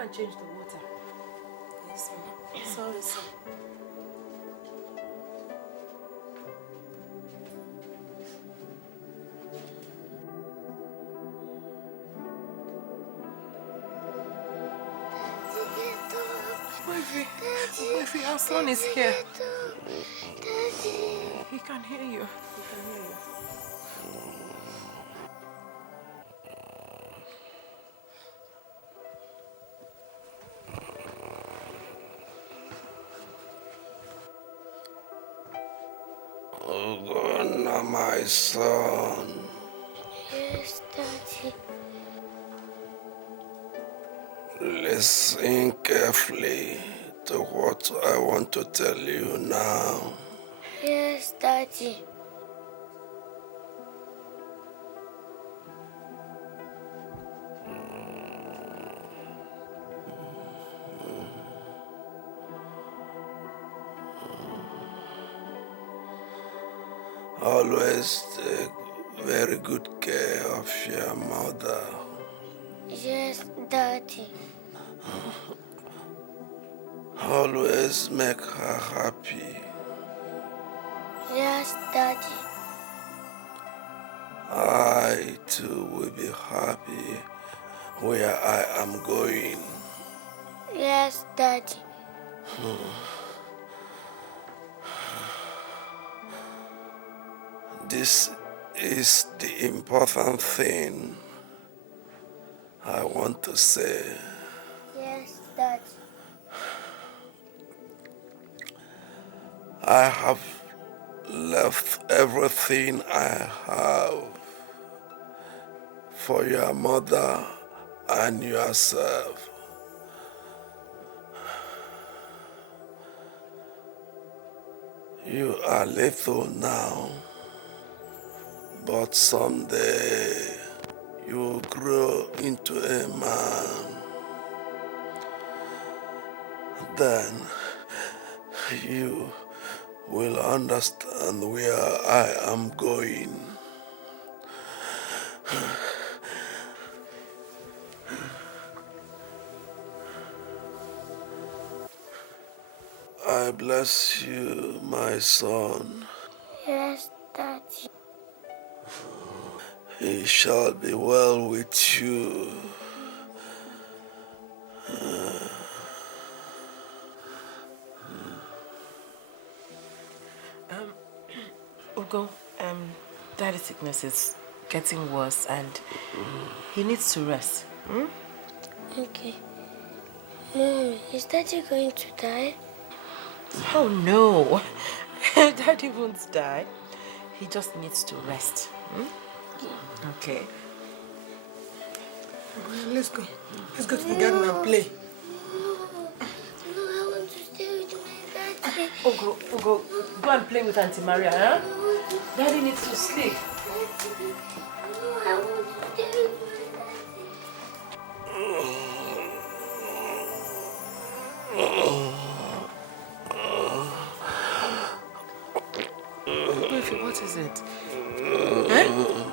and change the water. Yes, ma'am. Sorry, sir. Wifey, our son is here. He can hear you. He can hear you. Oh God, now my son. Yes, Daddy. Listen carefully to what I want to tell you now. Yes, Daddy. Always take very good care of your mother. Yes, Daddy. Always make her happy. Yes, Daddy. I too will be happy where I am going. Yes, Daddy. This is the important thing I want to say. Yes, Daddy. I have left everything I have for your mother and yourself. You are little now, but someday you will grow into a man. Then you will understand where I am going. I bless you, my son. Yes, Daddy. It shall be well with you. Ugo, Daddy's sickness is getting worse and he needs to rest. Hmm? Okay. Mom, is Daddy going to die? Oh no, Daddy won't die. He just needs to rest. Hmm? Okay. Let's go. Let's go to the garden and play. No, I want to stay with my daddy. Ugo, go and play with Auntie Maria, huh? Daddy needs to sleep. No, I want to stay with Ugo, what is it? Huh?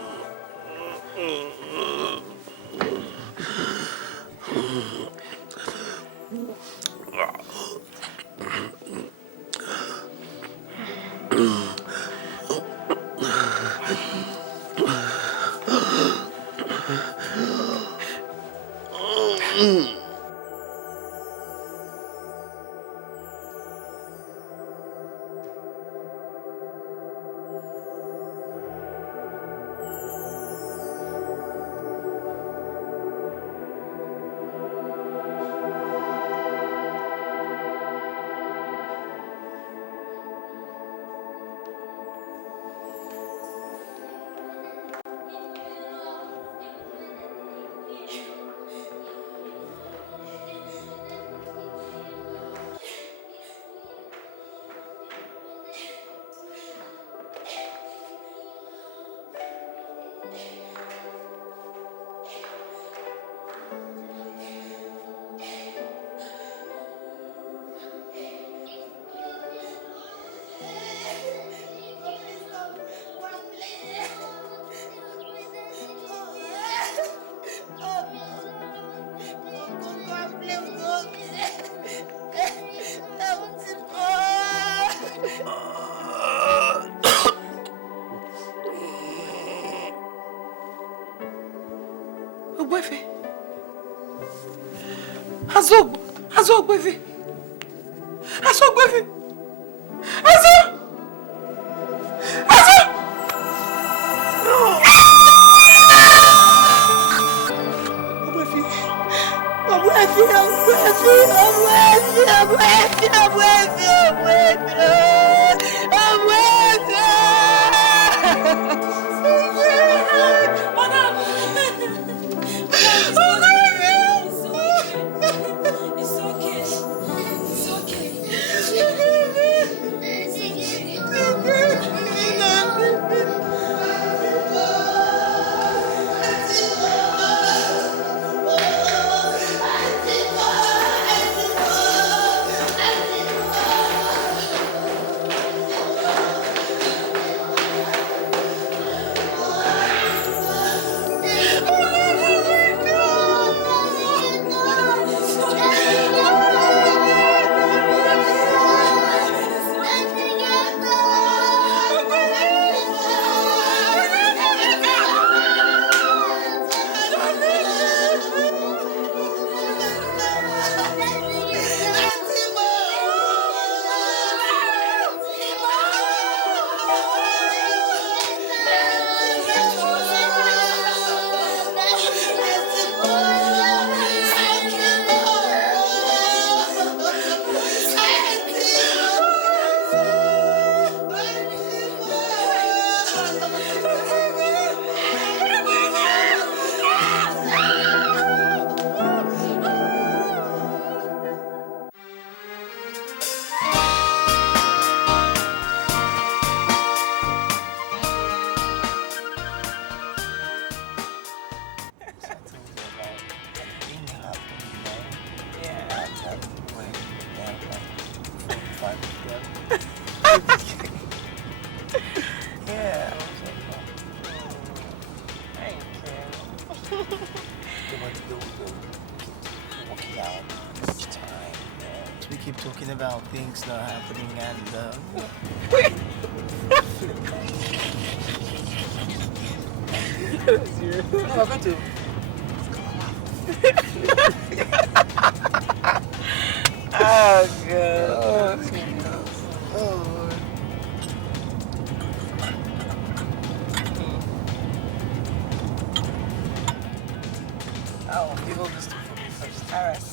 Ogbefe. Azog. Azog, Ogbefe. Azog, Ogbefe. Azog. Azog. Ogbefe. Ogbefe. About things that are happening and no, we're going to oh god. Oh, people just do for me first. Alright.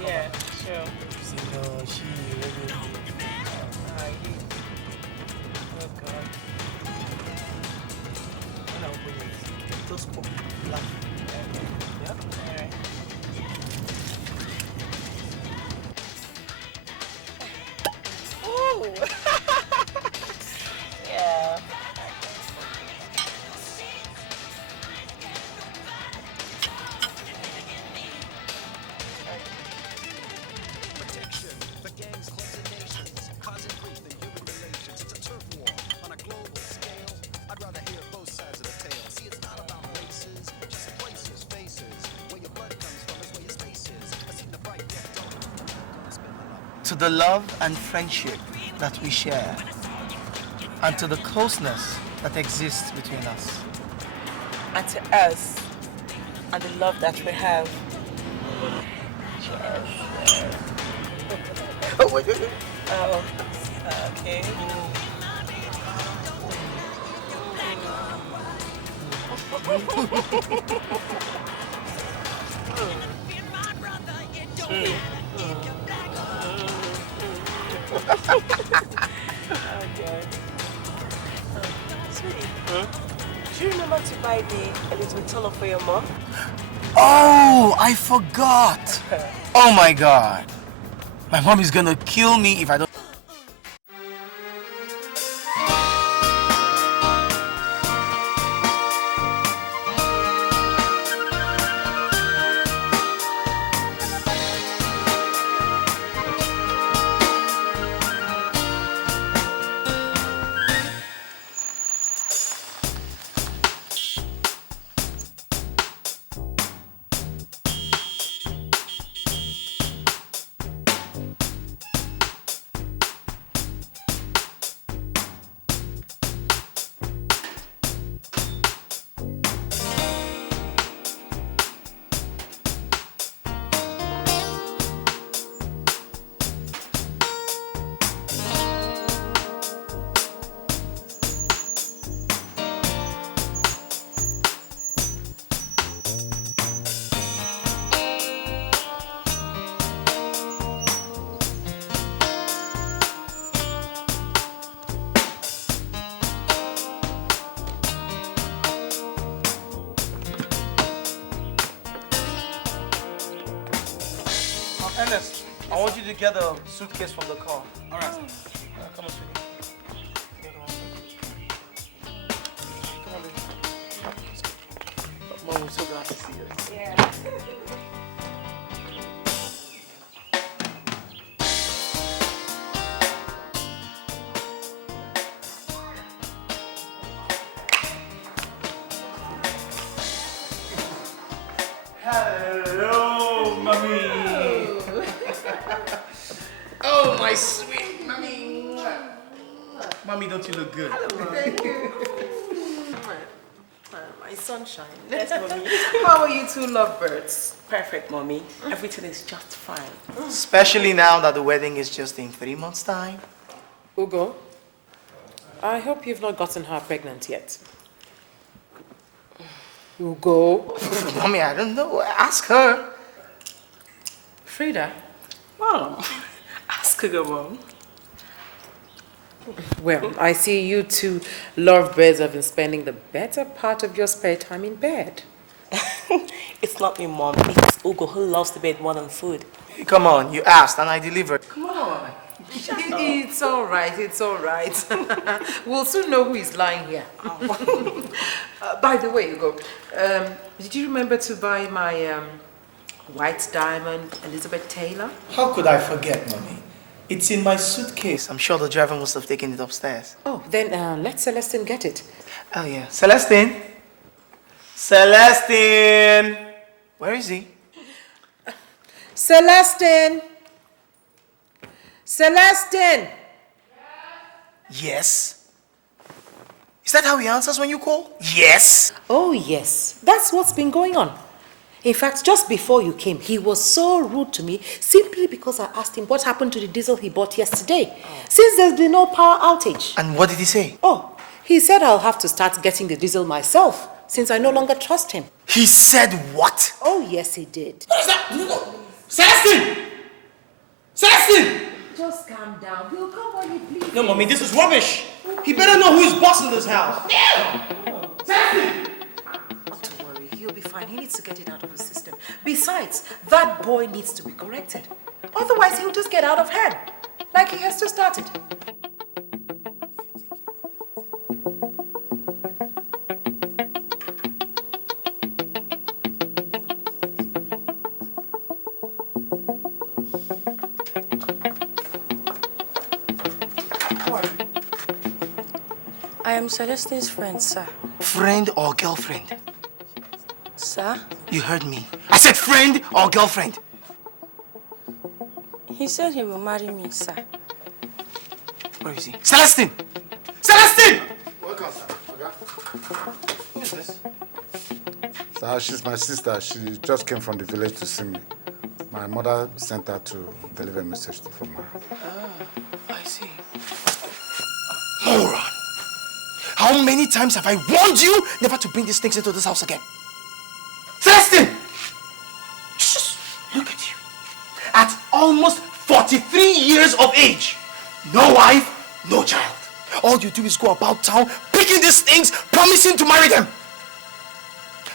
Yeah, sure. she really Oh god. no, please. Just laugh. Yep. Alright. Ooh. Yeah. To the love and friendship that we share, and to the closeness that exists between us. And to us, and the love that we have. Oh, wait. Oh, okay. Okay. Sweetie, do you remember to buy a little tunnel for your mom? Oh, I forgot. Oh my God. My mom is gonna kill me if I don't. you to get a suitcase from the car. All right. Come on, sweetie. Yeah, come on. Come on, baby. Mom, I'm so glad to see you. Yeah. Hello, mommy. Oh, my sweet mommy. Mommy, don't you look good? Thank you. My sunshine. Yes, mommy. How are you two lovebirds? Perfect, mommy. Everything is just fine. Especially now that the wedding is just in 3 months' time. Ugo, I hope you've not gotten her pregnant yet. Ugo. Mommy, I don't know. Ask her. Freda. Mom, ask her, mom. Well, I see you two lovebirds have been spending the better part of your spare time in bed. It's not me, mom. It's Ugo who loves the bed more than food. Hey, come on, you asked and I delivered. Come on. It's all right, it's all right. We'll soon know who is lying here. By the way, Ugo, did you remember to buy my white diamond Elizabeth Taylor? How could I forget, Mommy? It's in my suitcase. I'm sure the driver must have taken it upstairs. Oh, then let Celestine get it. Oh, yeah. Celestine? Celestine! Where is he? Celestine! Celestine! Yes. Is that how he answers when you call? Yes. Oh, yes. That's what's been going on. In fact, just before you came, he was so rude to me simply because I asked him what happened to the diesel he bought yesterday, since there's been no power outage. And what did he say? Oh, he said I'll have to start getting the diesel myself, since I no longer trust him. He said what? Oh, yes, he did. What is that? Celestine! Celestine! Just calm down. He'll come when he pleases. No, Mommy, this is rubbish. He better know who's boss in this house. Celestine! Not to worry. He'll be fine. He needs to get it out of his system. Besides, that boy needs to be corrected. Otherwise, he'll just get out of hand, like he has just started. I am Celestine's friend, sir. Friend or girlfriend? Sir? You heard me. I said friend or girlfriend. He said he will marry me, sir. Where is he? Celestine! Celestine! Welcome, sir. Okay. Who is this? Sir, she's my sister. She just came from the village to see me. My mother sent her to deliver a message from her. I see. Moron! How many times have I warned you never to bring these things into this house again? Celestine! Just look at you. At almost 43 years of age, no wife, no child. All you do is go about town picking these things, promising to marry them.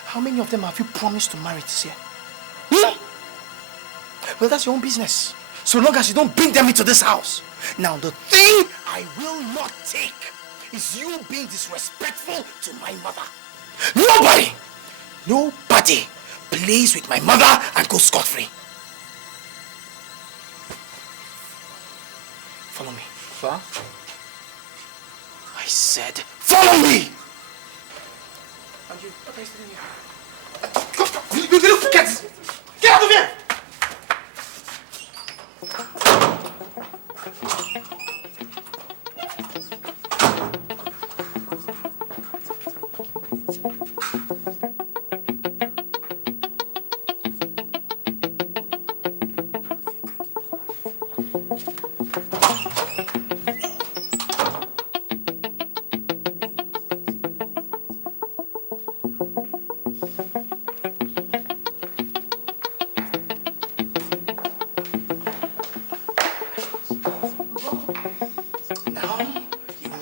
How many of them have you promised to marry this year? Well, that's your own business. So long as you don't bring them into this house. Now, the thing I will not take is you being disrespectful to my mother. Nobody plays with my mother and goes scot-free. Follow me. Sir? I said, follow me! And you, what are you doing here? Get out of here!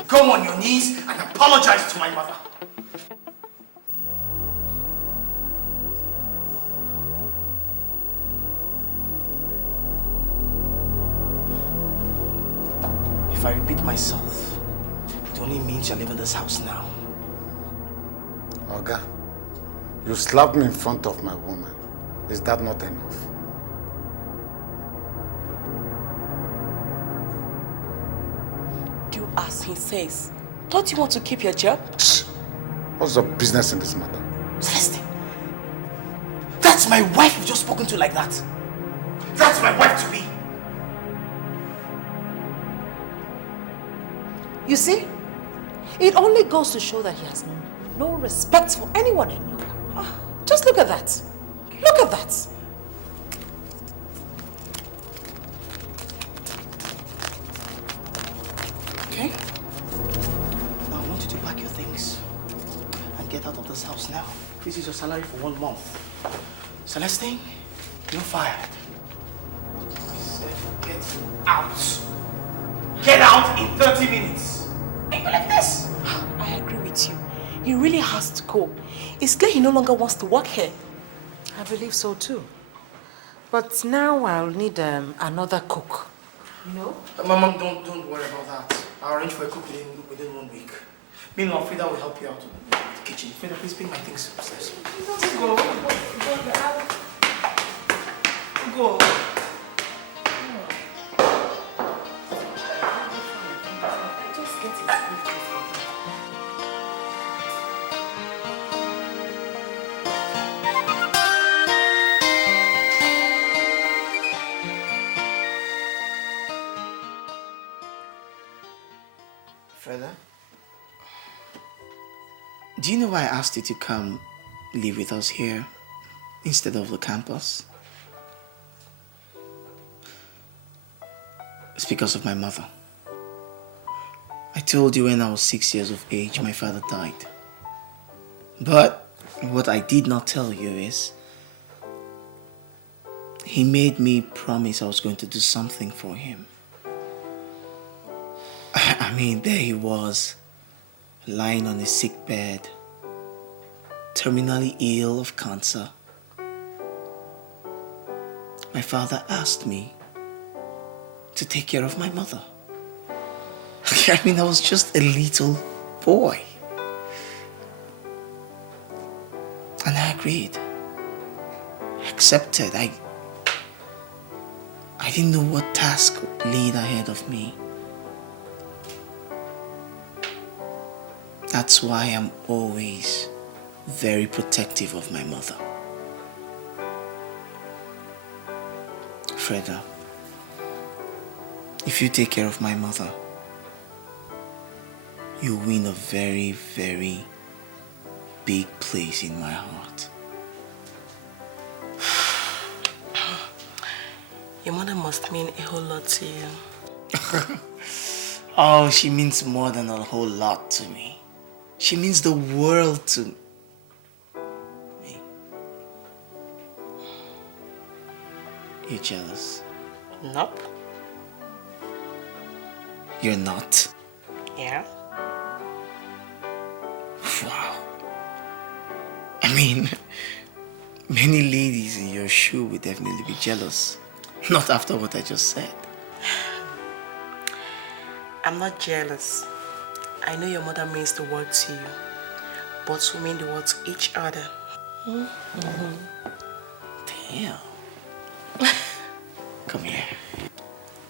Go on your knees and apologize to my mother. If I repeat myself, it only means you're leaving this house now. Oga, you slapped me in front of my woman. Is that not enough? Do as he says. Don't you want to keep your job? What's your business in this matter? Celestine, that's my wife you've just spoken to like that. That's my wife to be. You see, it only goes to show that he has no respect for anyone any longer. Just look at that. Look at that. Okay? Now I want you to pack your things and get out of this house now. This is your salary for 1 month. Celestine, you're fired. I said get out. Get out in 30 minutes. Ain't you like this? I agree with you. He really has to go. It's clear he no longer wants to work here. I believe so too. But now I'll need another cook. You know? Mom, don't worry about that. I'll arrange for a cook within 1 week. Meanwhile, Freda will help you out in the kitchen. Freda, please bring my things upstairs. Go. Freda, do you know why I asked you to come live with us here instead of the campus? It's because of my mother. I told you when I was 6 years of age, my father died. But what I did not tell you is, he made me promise I was going to do something for him. I mean, there he was, lying on a sick bed, terminally ill of cancer. My father asked me to take care of my mother. I mean, I was just a little boy. And I agreed. I accepted. I didn't know what task laid ahead of me. That's why I'm always very protective of my mother. Freda, if you take care of my mother, you win a very, very big place in my heart. Your mother must mean a whole lot to you. Oh, she means more than a whole lot to me. She means the world to me. You jealous? Nope. You're not? Yeah. Wow. I mean, many ladies in your shoe would definitely be jealous. Not after what I just said. I'm not jealous. I know your mother means the word to you, but we mean the word to each other. Damn. Come here.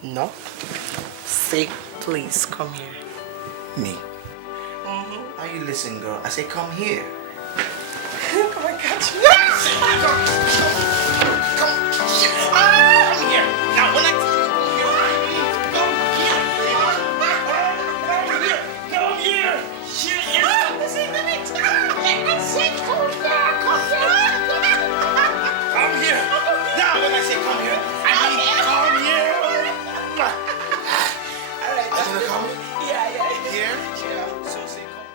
No. Say, please, come here. Me? Are you listening, girl? I say, come here. Come on, catch me. Come here. Now, when I tell you to come here, come here. Come here. Now, when I say come here, I mean come here. All right. Are you gonna come? Yeah. Here? Sure. So say come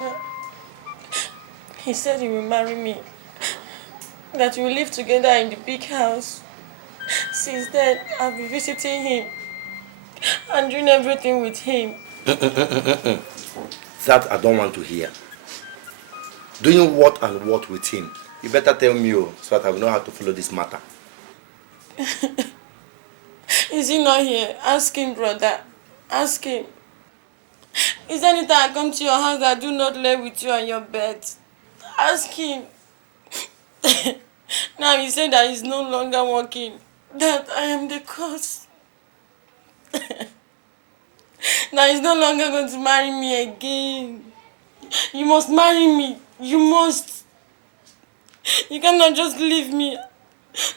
here. He said he will marry me. That we will live together in the big house. Since then, I've been visiting him and doing everything with him. That I don't want to hear. Doing what and what with him? You better tell me, so that I will know how to follow this matter. Is he not here? Ask him, brother. Ask him. Is there any time I come to your house that I do not lay with you on your bed? Ask him. Now he said that he's no longer working. That I am the cause. Now he's no longer going to marry me again. You must marry me. You must. You cannot just leave me.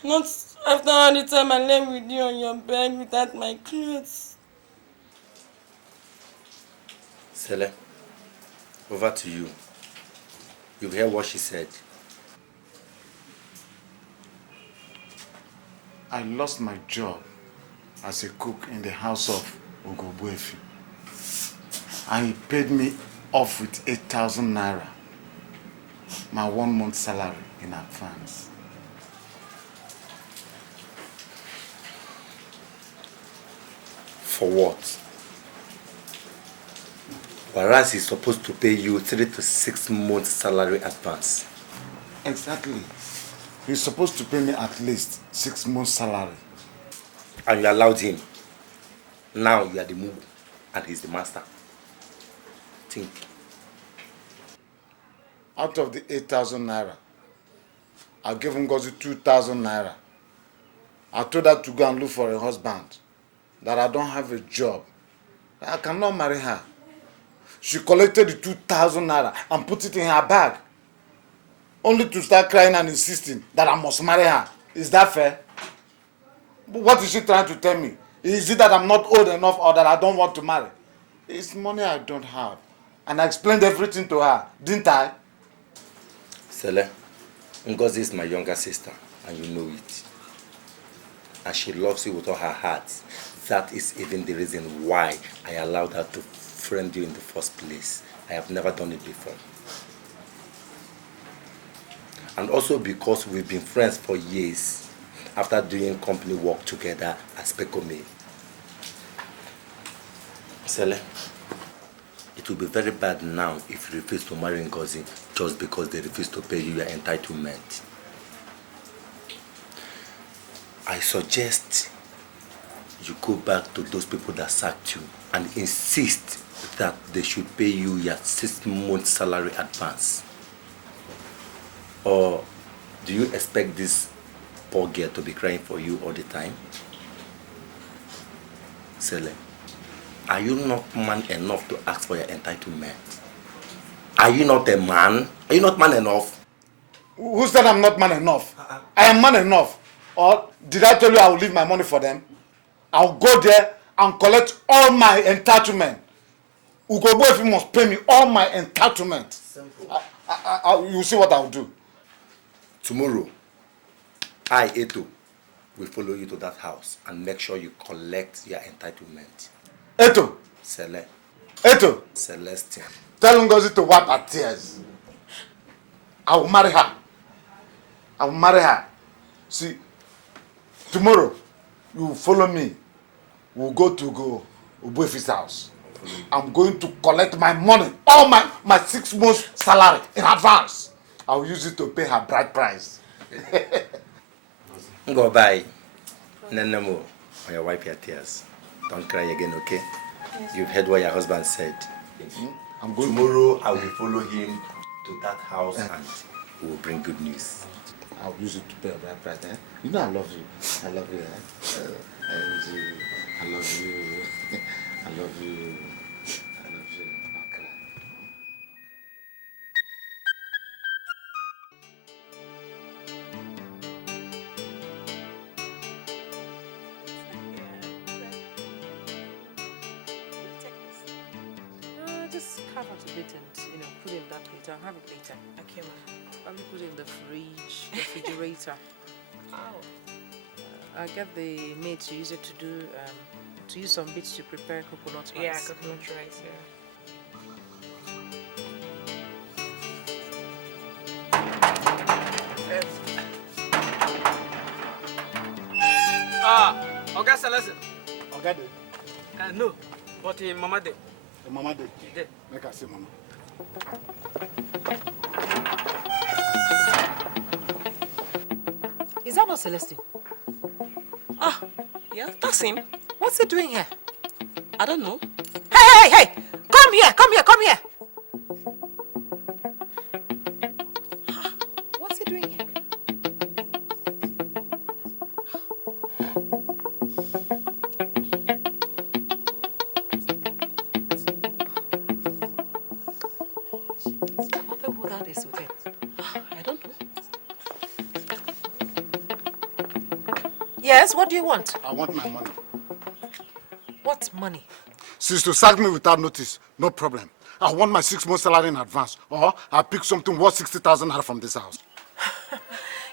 Not after all the time I lay with you on your bed without my clothes. Sele, over to you. You hear what she said. I lost my job as a cook in the house of Ugobuefi. And he paid me off with 8,000 naira, my 1 month salary in advance. For what? Whereas he's supposed to pay you 3 to 6 months salary advance. Exactly. He's supposed to pay me at least 6 months salary. And you allowed him. Now you are the Mugu and he's the master. Think. Out of the 8,000 naira, I gave Ngozi 2,000 naira. I told her to go and look for a husband, that I don't have a job. I cannot marry her. She collected the 2,000 naira and put it in her bag, only to start crying and insisting that I must marry her. Is that fair? But what is she trying to tell me? Is it that I'm not old enough or that I don't want to marry? It's money I don't have. And I explained everything to her, didn't I? Sele, Ngozi is my younger sister, and you know it. And she loves you with all her heart. That is even the reason why I allowed her to friend you in the first place. I have never done it before. And also because we've been friends for years after doing company work together as Pekome. Sele, it will be very bad now if you refuse to marry Ngozi just because they refuse to pay you your entitlement. I suggest you go back to those people that sacked you and insist that they should pay you your 6 months salary advance. Or do you expect this poor girl to be crying for you all the time? Sele, are you not man enough to ask for your entitlement? Are you not a man? Are you not man enough? Who said I'm not man enough? I am man enough. Or did I tell you I will leave my money for them? I'll go there and collect all my entitlement. Ugobuefi must pay me all my entitlement. Simple. You see what I'll do. Tomorrow, I, Edo, will follow you to that house and make sure you collect your entitlement. Edo. Sele. Edo. Celestine. Tell Ngozi to wipe her tears. I will marry her. I will marry her. See, tomorrow, you will follow me. We'll go to Ubuefi's house. I'm going to collect my money, all my 6 months salary in advance. I'll use it to pay her bride price. Go bye. No more. Or you wipe your tears. Don't cry again, okay? Yes. You've heard what your husband said. I'm going tomorrow I will follow him to that house and we will bring good news. I'll use it to pay her bride price. Eh? You know I love you. I love you. Eh? I love you. I love you. I love you. Don't cry. Just carve out a bit and put it in that plate. I'll have it later. Okay, ma'am. Probably put it in the fridge, refrigerator. I'll get the maid to use it to use some bits to prepare coconut rice. Yeah, coconut rice, yeah. Oga Celeste. Oga de? No, but Mama de. Mama de? She did. Make her say Mama. Is that not Celestine? Ah, yeah, that's him. What's he doing here? I don't know. Hey! Come here! What's he doing here? What the hell that is with him? I don't know. Yes, what do you want? I want my money. What money? Since to sack me without notice, no problem. I want my 6 months salary in advance, or I'll pick something worth 60,000 naira from this house.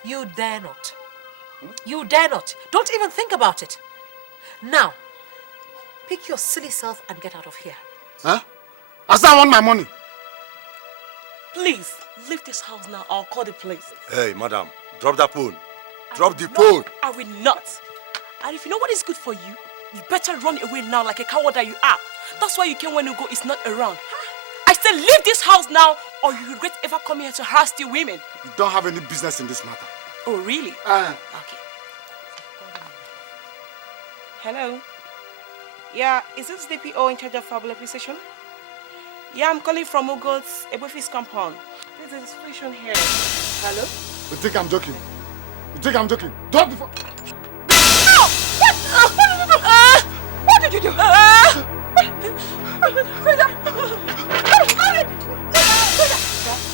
You dare not. You dare not. Don't even think about it. Now, pick your silly self and get out of here. Huh? I said I want my money. Please, leave this house now. I'll call the police. Hey, madam, drop that phone. Drop the No, phone. I will not. And if you know what is good for you, you better run away now like a coward that you are. That's why you came when Ugo is not around. I said leave this house now or you regret ever coming here to harass the women. You don't have any business in this matter. Oh, really? Okay. Hello? Yeah, is this DPO in charge of Fabula Precision? Yeah, I'm calling from Ugo's Ebofis compound. There's a situation here. Hello? You think I'm joking? Drop the phone. No! What did you do? Freda!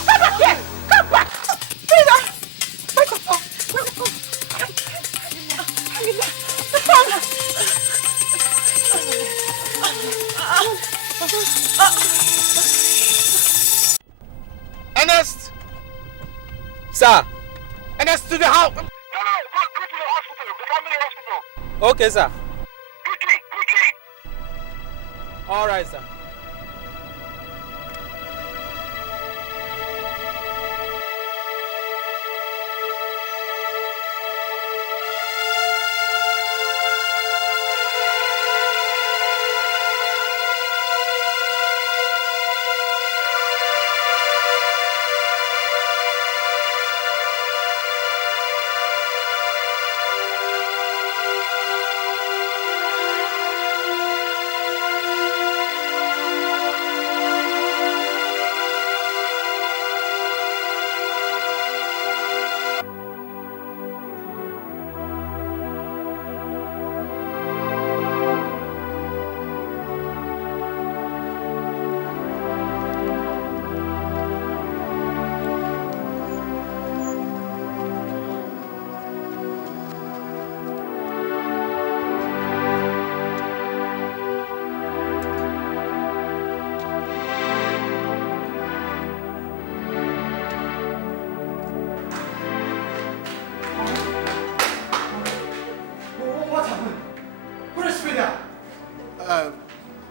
Come back here! Come back! Freda! Ernest! Sir. Ernest, to the house! Go to the hospital, the family hospital. Okay, sir. Quickly! All right, sir.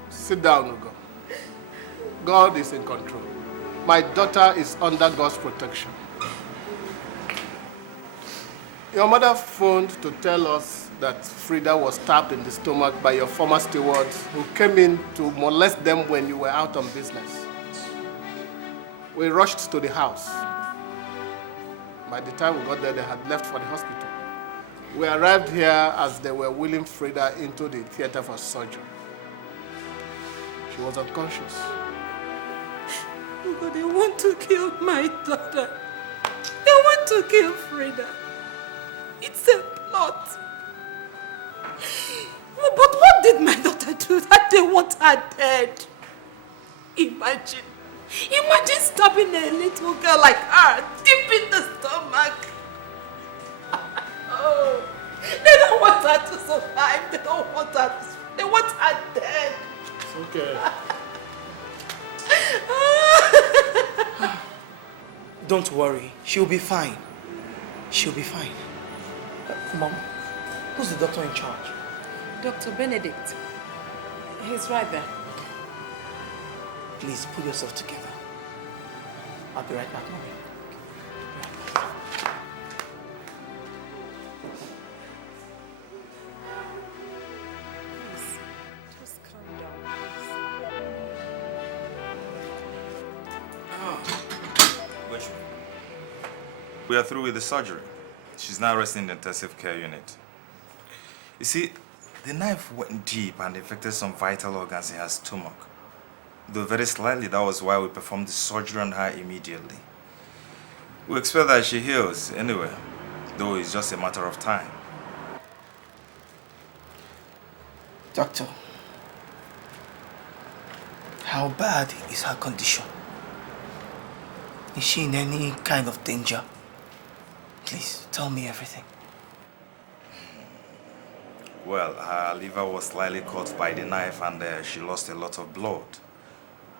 Sit down, Ugo. God is in control. My daughter is under God's protection. Your mother phoned to tell us that Freda was stabbed in the stomach by your former stewards who came in to molest them when you were out on business. We rushed to the house. By the time we got there, they had left for the hospital. We arrived here as they were wheeling Freda into the theater for surgery. She was unconscious. Oh God, they want to kill my daughter. They want to kill Freda. It's a plot. But what did my daughter do that they want her dead? Imagine stabbing a little girl like her deep in the stomach. Oh, they don't want her to survive. They don't want her to, they want her dead. It's okay. Don't worry. She'll be fine. She'll be fine. Mom, who's the doctor in charge? Dr. Benedict. He's right there. Please, pull yourself together. I'll be right back, Mommy. Please, just calm down. We are through with the surgery. She's now resting in the intensive care unit. You see, the knife went deep and affected some vital organs in her stomach. Though very slightly, that was why we performed the surgery on her immediately. We expect that she heals anyway, though it's just a matter of time. Doctor, how bad is her condition? Is she in any kind of danger? Please, tell me everything. Well, her liver was slightly cut by the knife and she lost a lot of blood.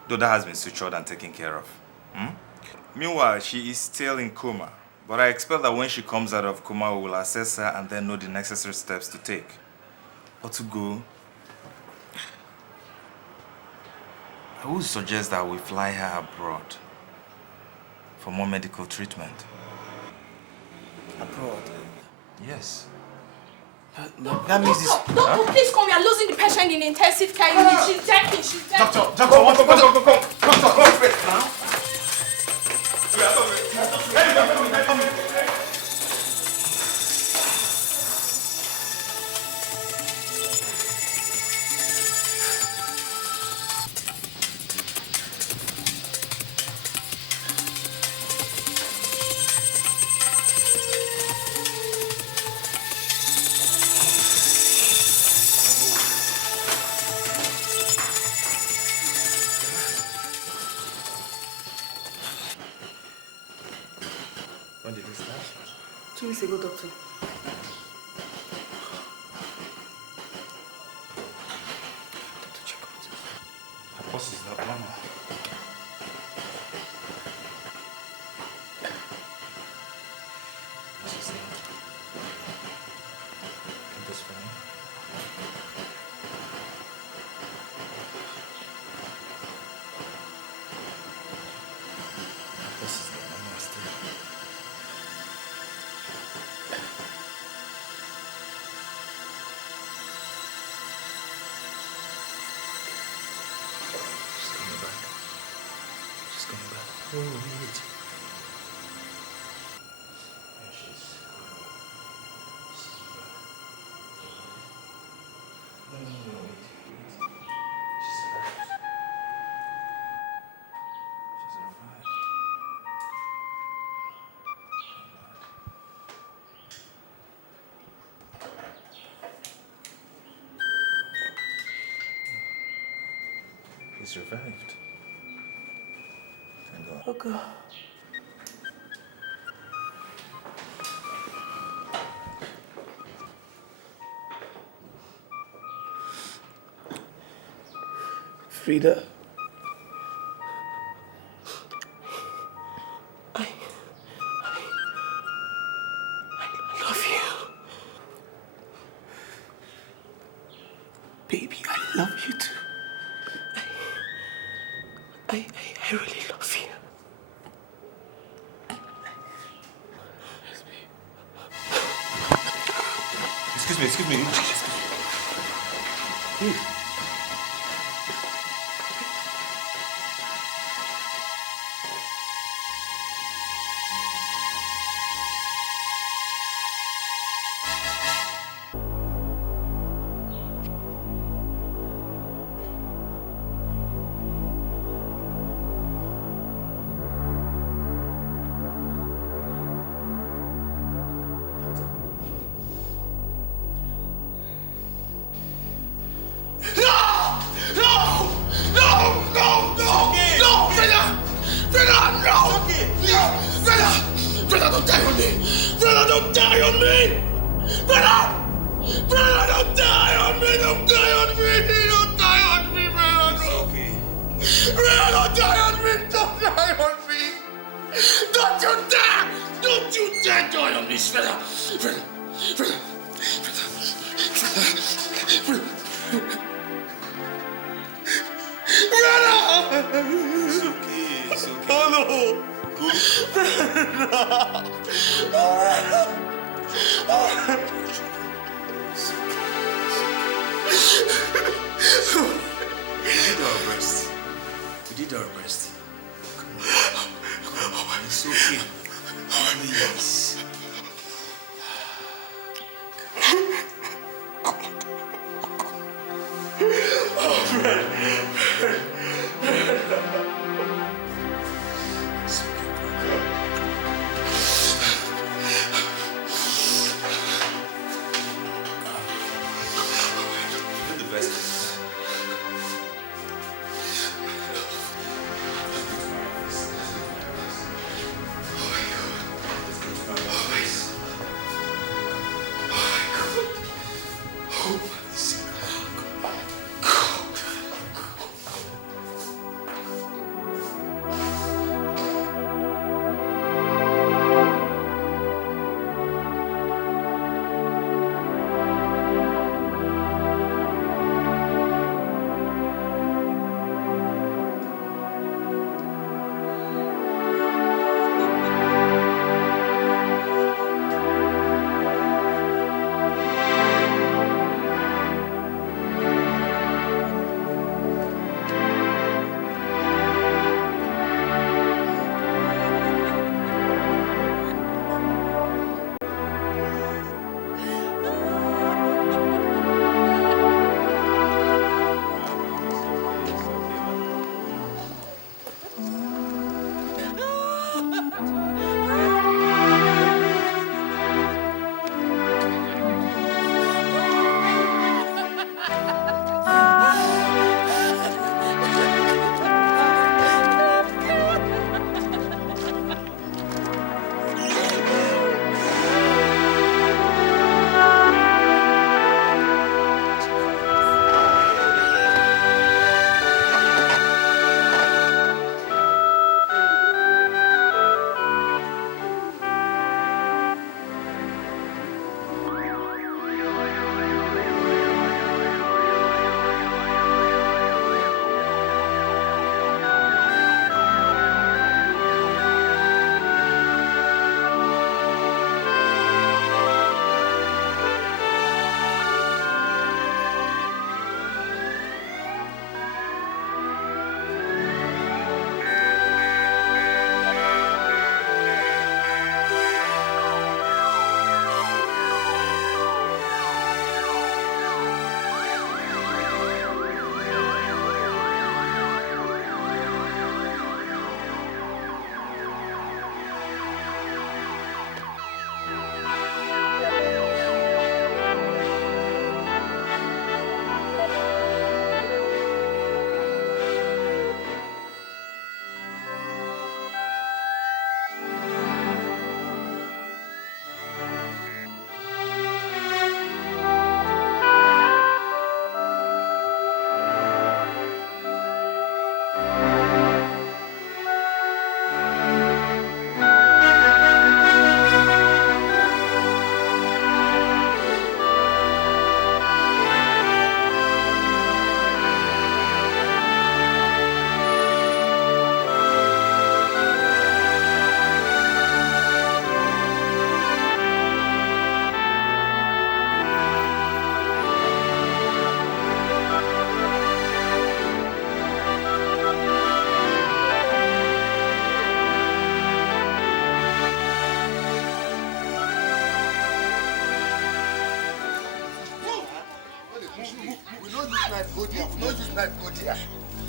Though that has been sutured and taken care of. Meanwhile, she is still in coma. But I expect that when she comes out of coma, we will assess her and then know the necessary steps to take. Or to go. I would suggest that we fly her abroad for more medical treatment. Abroad? Yes. But that means this... Doctor, please come. We are losing the patient in the intensive care unit. She's dying. She's dying. Doctor, come first now. When did this start? 2 weeks ago, doctor. Doctor, check out. Her pulse is not normal. What's his name? Get this for me. Her pulse is not normal still. Oh, wait. Yeah, she's No, wait. She's arrived. She's arrived. He's revived. Thank God. Oh, God. Freda. I love you. Baby, I love you too. I really love you. Excuse me. Hey. We did our best. Come on. It's okay. Please.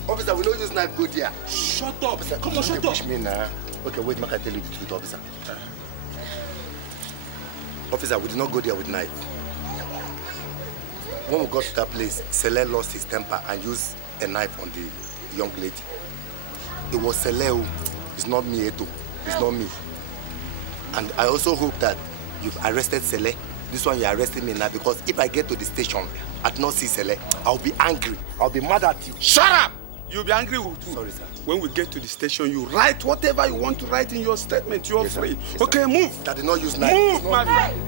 Officer, we don't use knife go there. Shut up. Officer, come on, shut up. Push me now. Okay, wait, make I tell you the truth, officer. Officer, we did not go there with knife. When we got to that place, Sele lost his temper and used a knife on the young lady. It was Sele. It's not me, Edo. It's not me. And I also hope that you've arrested Sele. This one you're arresting me now because if I get to the station and not see Sele, I'll be angry. I'll be mad at you. Shut up! You'll be angry with who? Sorry, sir. When we get to the station, you write whatever you want to write in your statement. You're Yes, free. yes, okay, move. That did not use knife. Move, my friend.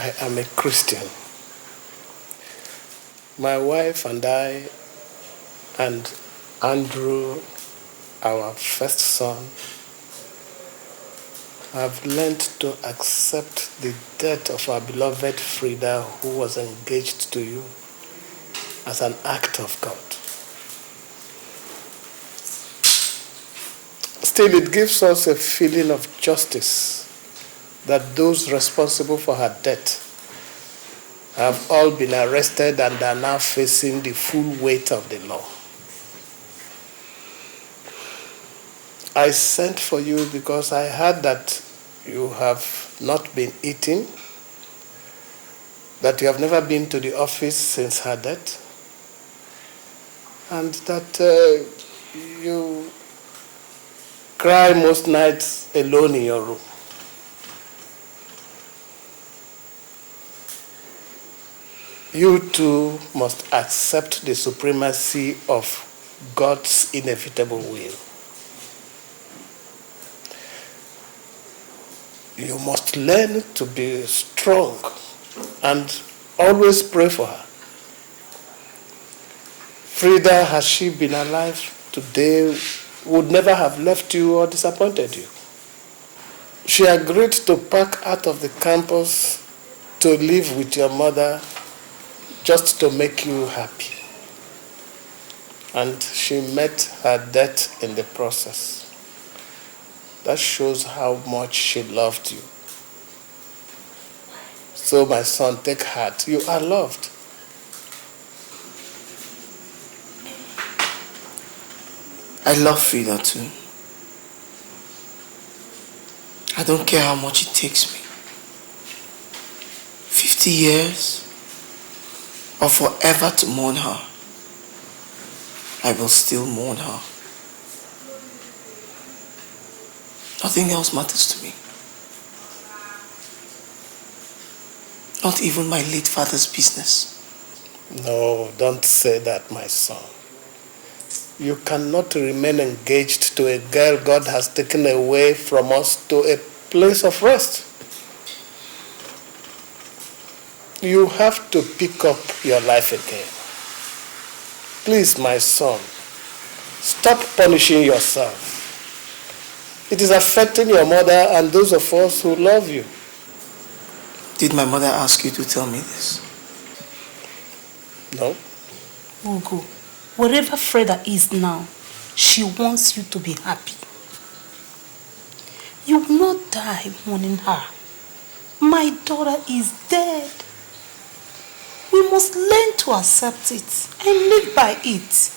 I am a Christian. My wife and I and Andrew, our first son, have learned to accept the death of our beloved Freda, who was engaged to you, as an act of God. Still, it gives us a feeling of justice that those responsible for her death have all been arrested and are now facing the full weight of the law. I sent for you because I heard that you have not been eating, that you have never been to the office since her death, and that you cry most nights alone in your room. You too must accept the supremacy of God's inevitable will. You must learn to be strong and always pray for her. Freda, had she been alive today, would never have left you or disappointed you. She agreed to pack out of the campus to live with your mother just to make you happy. And she met her death in the process. That shows how much she loved you. So my son, take heart. You are loved. I love Freda too. I don't care how much it takes me. 50 years or forever to mourn her. I will still mourn her. Nothing else matters to me. Not even my late father's business. No, don't say that, my son. You cannot remain engaged to a girl God has taken away from us to a place of rest. You have to pick up your life again. Please, my son, stop punishing yourself. It is affecting your mother and those of us who love you. Did my mother ask you to tell me this? No. Ugo, wherever Freda is now, she wants you to be happy. You will not die mourning her. My daughter is dead. We must learn to accept it and live by it.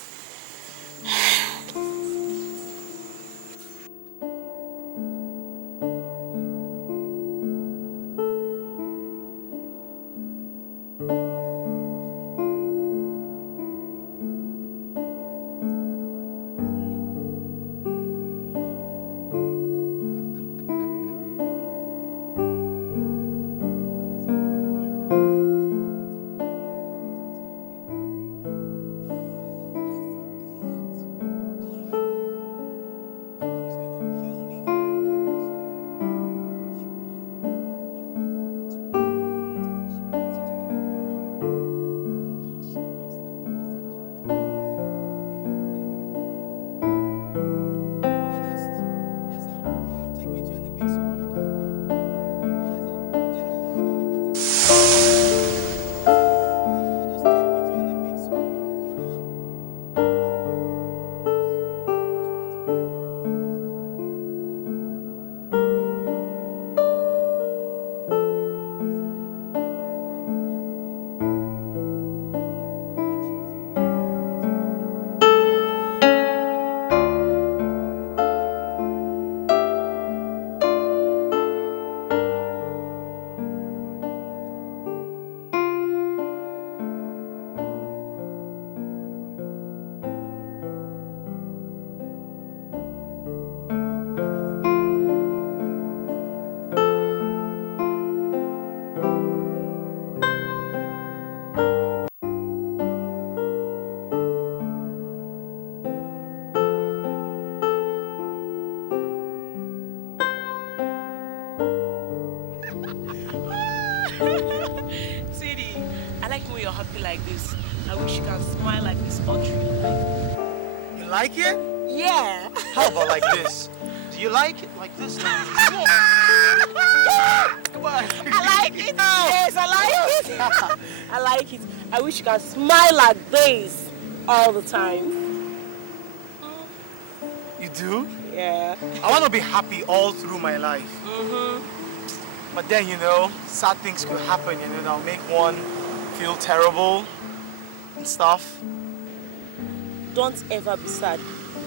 like when you're happy like this. I wish you can smile like this all through your life. You like it? Yeah. How about like this? Do you like it like this? Come on. Come on. I like it. Yes, I like it. I like it. I wish you can smile like this all the time. You do? Yeah. I want to be happy all through my life. But then, you know, sad things could happen, you know, that'll make one feel terrible and stuff. Don't ever be sad.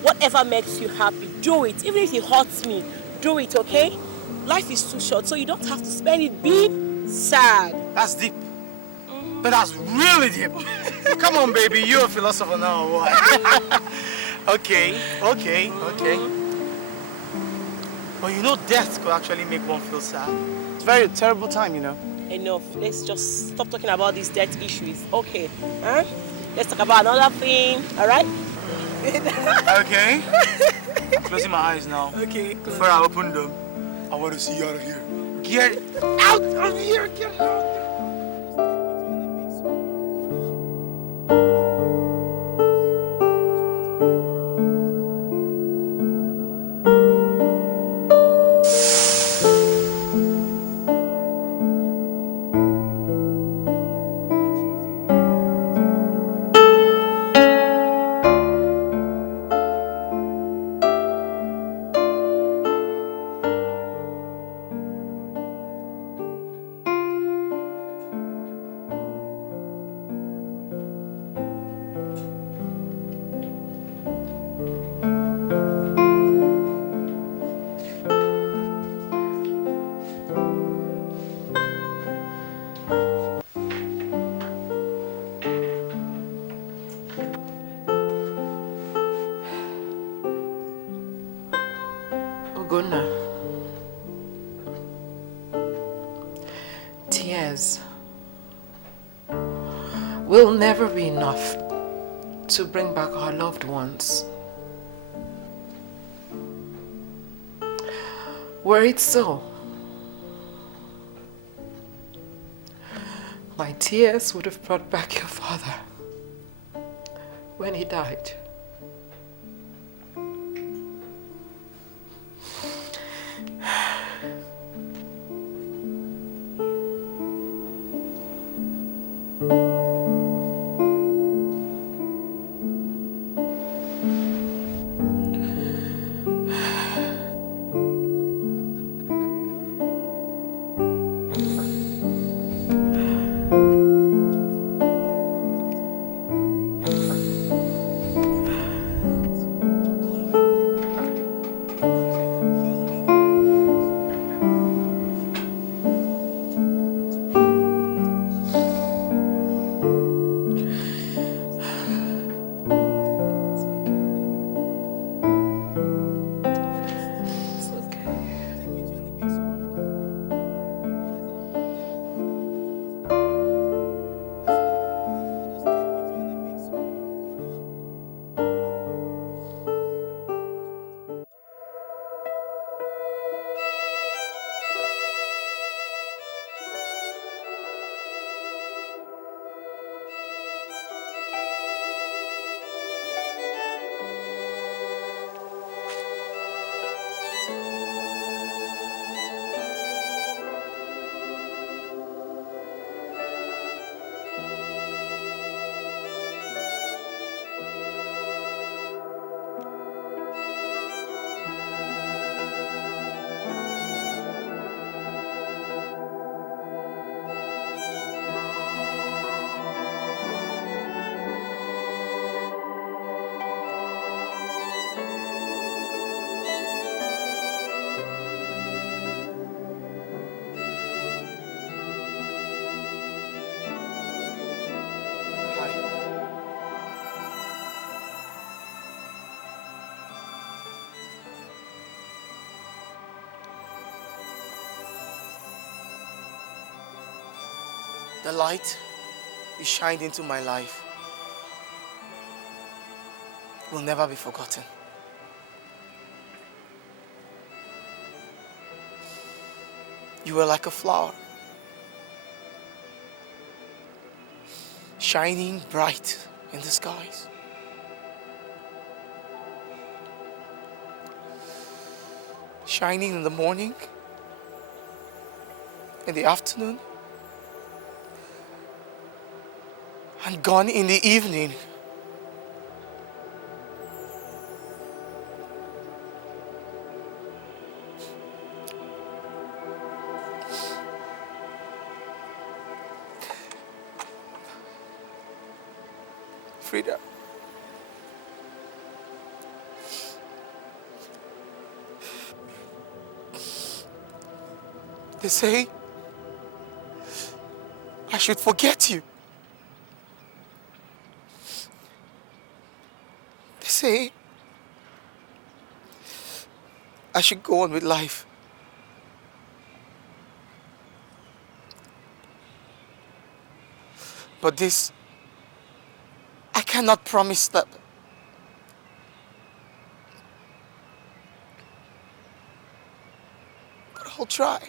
Whatever makes you happy, do it. Even if it hurts me, do it, okay? Life is too short, so you don't have to spend it being sad. That's deep. But that's really deep. Come on, baby, you're a philosopher now, or what? Okay. But you know, death could actually make one feel sad. It's a very terrible time, you know. Enough. Let's just stop talking about these death issues. Okay. Huh? Let's talk about another thing, alright? Okay. I'm closing my eyes now. Okay. Before I open them, I want to see you out of here. Get out of here! Get out! Tears will never be enough to bring back our loved ones. Were it so, my tears would have brought back your father when he died. The light you shined into my life will never be forgotten. You were like a flower. shining bright in the skies. Shining in the morning, in the afternoon, and gone in the evening. Freda, they say I should forget you. They say I should go on with life. But this, I cannot promise that. But I'll try.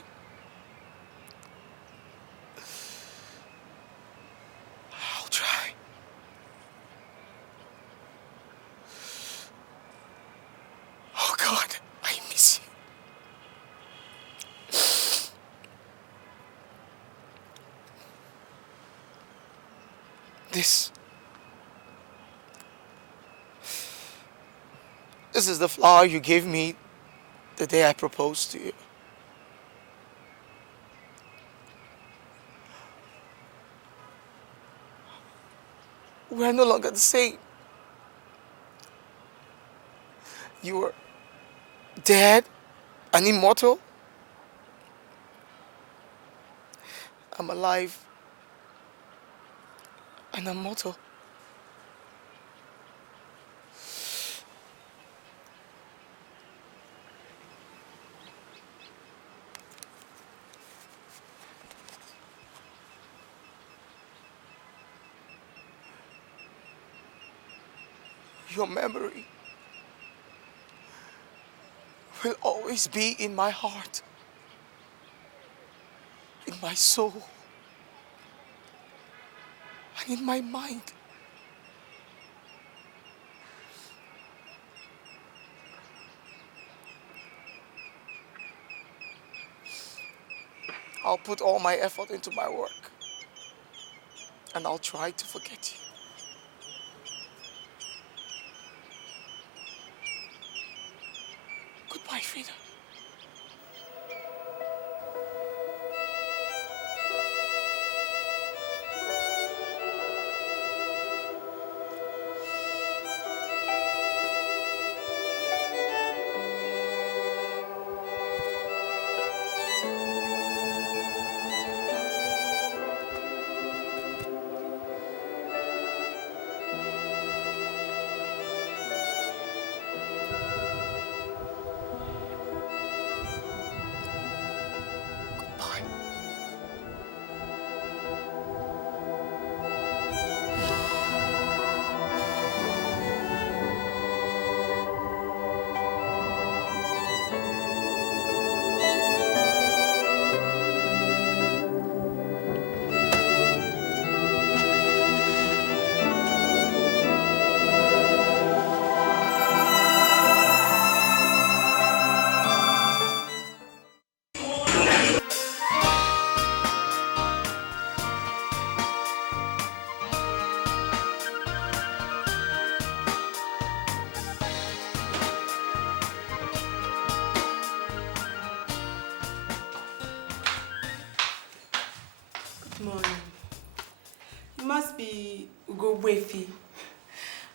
I'll try. Oh God, I miss you. This is the flower you gave me the day I proposed to you. We're no longer the same. You were dead and immortal. I'm alive and immortal. Your memory will always be in my heart, in my soul, and in my mind. I'll put all my effort into my work, and I'll try to forget you. Goodbye, Freda.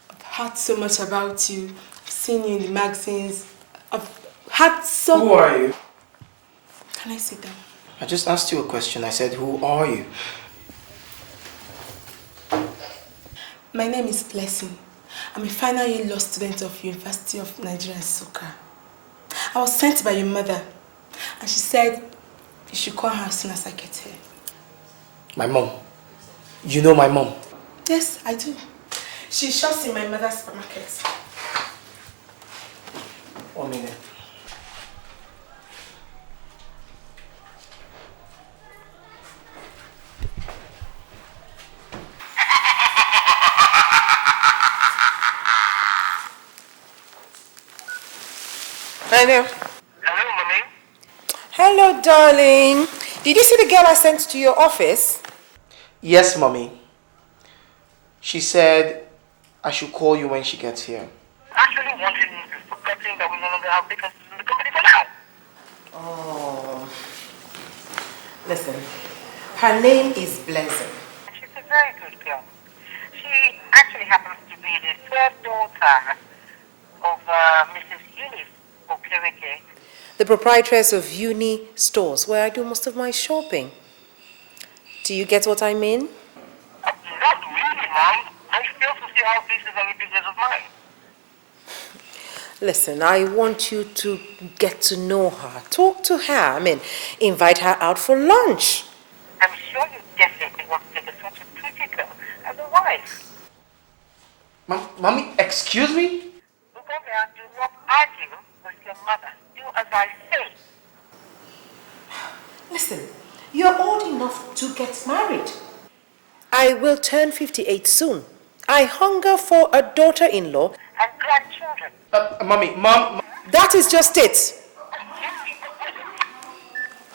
I've heard so much about you. I've seen you in the magazines. I've had so... Who are you? Can I sit down? I just asked you a question. I said, who are you? My name is Blessing. I'm a final year law student of University of Nigeria, Soka. I was sent by your mother, and she said you should call her as soon as I get here. My mom? You know my mom? Yes, I do. She shops in my mother's supermarket. 1 minute. I know. Hello, Mommy. Hello, darling. Did you see the girl I sent to your office? Yes, Mommy. She said I should call you when she gets here. Actually, wanting to forgetting that we no longer have vacancies in the company for now. Oh. Listen, her name is Blessing. She's a very good girl. She actually happens to be the third daughter of Mrs. Eunice Okereke. The proprietress of Uni Stores, where I do most of my shopping. Do you get what I mean? Not really, Mom. I fail to see how this is any business of mine. Listen, I want you to get to know her. Talk to her. I mean, invite her out for lunch. I'm sure you definitely want to take such a pretty girl as a wife. Mommy, excuse me? Uganda, do not argue with your mother. Do as I say. Listen, you're old enough to get married. I will turn 58 soon. I hunger for a daughter-in-law. And grandchildren. Mommy, Mom. That is just it.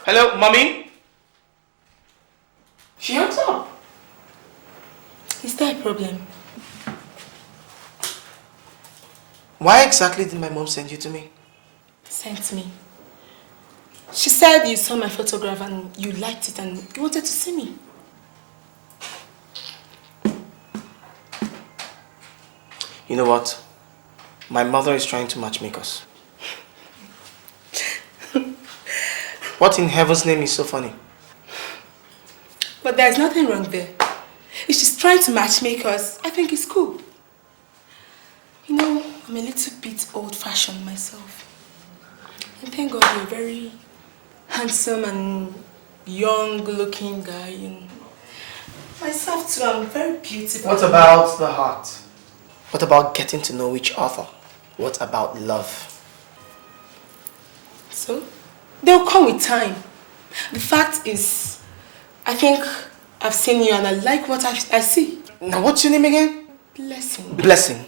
Hello, Mommy? She hangs up. Is there a problem? Why exactly did my mom send you to me? Sent me. She said you saw my photograph and you liked it and you wanted to see me. You know what? My mother is trying to matchmake us. What in heaven's name is so funny? But there's nothing wrong there. If she's trying to matchmake us, I think it's cool. You know, I'm a little bit old-fashioned myself. And thank God you're a very handsome and young-looking guy. And myself too, I'm very beautiful. What about the heart? What about getting to know each other? What about love? So, they'll come with time. The fact is, I think I've seen you and I like what I see. Now, what's your name again? Blessing. Blessing.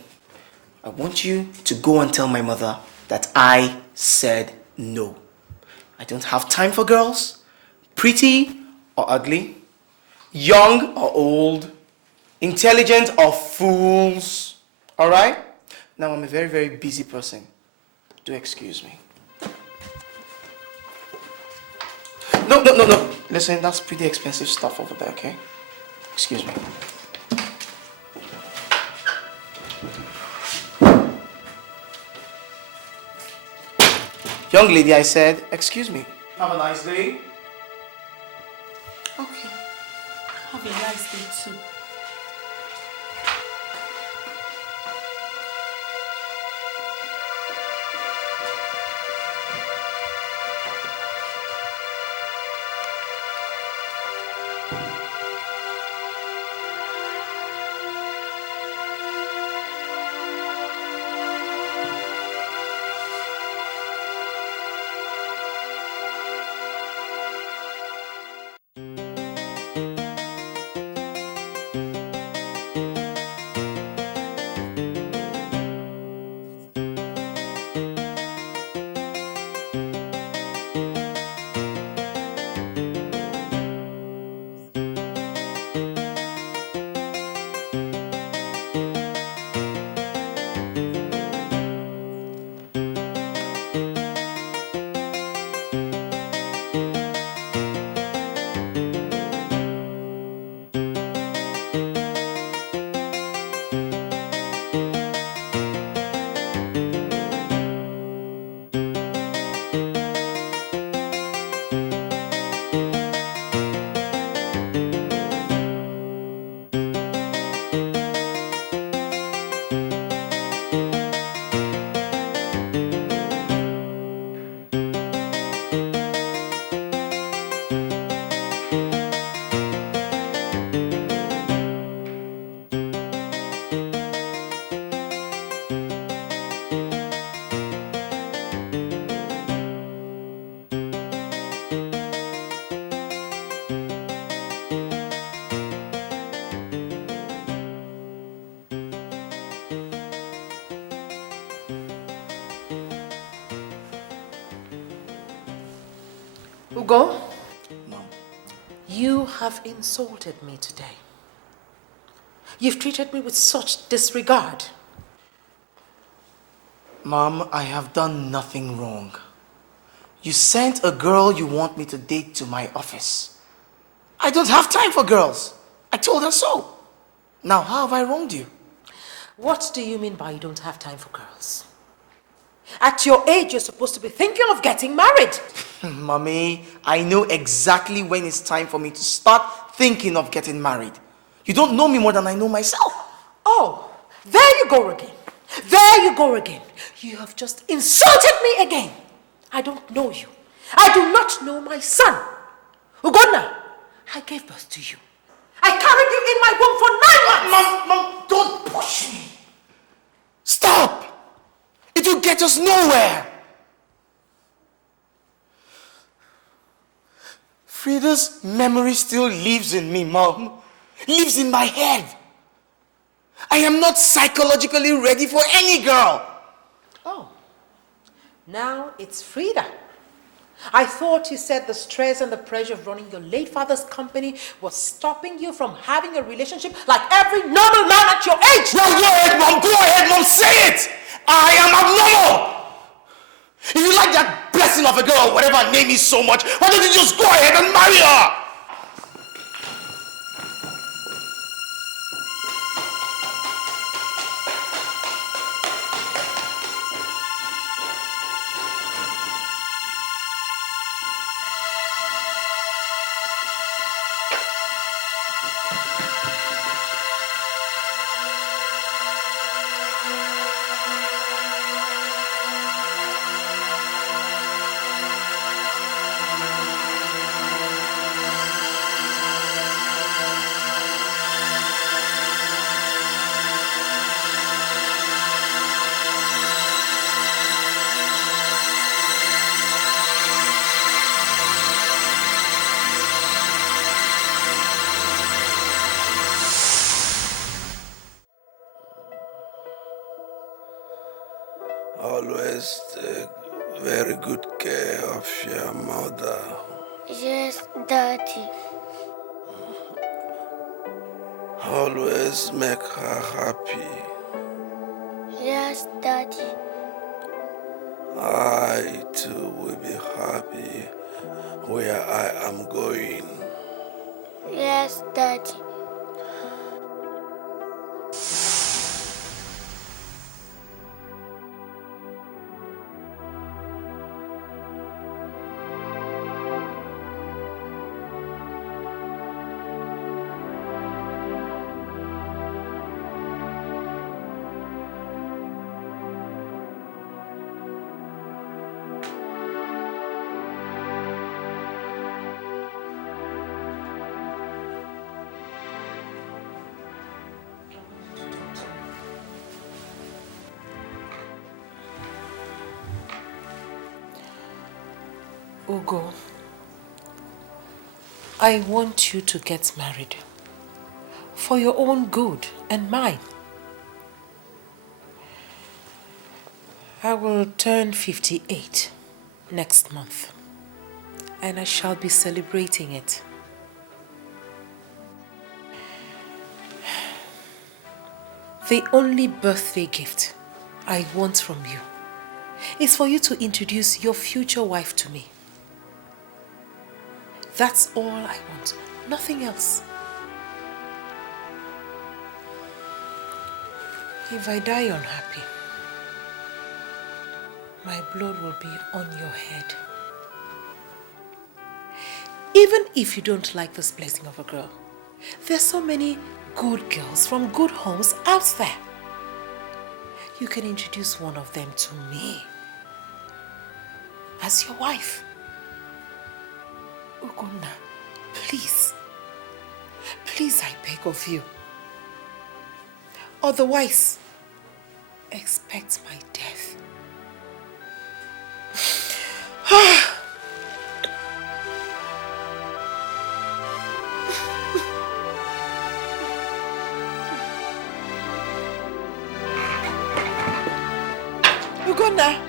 I want you to go and tell my mother that I said no. I don't have time for girls, pretty or ugly, young or old, intelligent or fools. All right? Now, I'm a very, very busy person. Do excuse me. No. Listen, that's pretty expensive stuff over there, okay? Excuse me. Young lady, I said, excuse me. Have a nice day. Okay. Have a nice day too. Ugo? Mom. You have insulted me today. You've treated me with such disregard. Mom, I have done nothing wrong. You sent a girl you want me to date to my office. I don't have time for girls. I told her so. Now, how have I wronged you? What do you mean by you don't have time for girls? At your age, you're supposed to be thinking of getting married. Mommy, I know exactly when it's time for me to start thinking of getting married. You don't know me more than I know myself. Oh, there you go again. There you go again. You have just insulted me again. I don't know you. I do not know my son. Ugonna, I gave birth to you. I carried you in my womb for 9 months. Mom, don't push me. Stop. It will get us nowhere. Freda's memory still lives in me, Mom. Lives in my head. I am not psychologically ready for any girl. Oh, now it's Freda. I thought you said the stress and the pressure of running your late father's company was stopping you from having a relationship like every normal man at your age. Well, go ahead, Mom, say it. I am abnormal. If you like that blessing of a girl, whatever her name is so much, why don't you just go ahead and marry her? Always take very good care of your mother. Yes, Daddy. Always make her happy. Yes, Daddy. I too will be happy where I am going. Yes, Daddy. Ugo, I want you to get married for your own good and mine. I will turn 58 next month, and I shall be celebrating it. The only birthday gift I want from you is for you to introduce your future wife to me. That's all I want, nothing else. If I die unhappy, my blood will be on your head. Even if you don't like this blessing of a girl, there's so many good girls from good homes out there. You can introduce one of them to me as your wife. Ugonna, please, please, I beg of you. Otherwise, expect my death. Ugonna.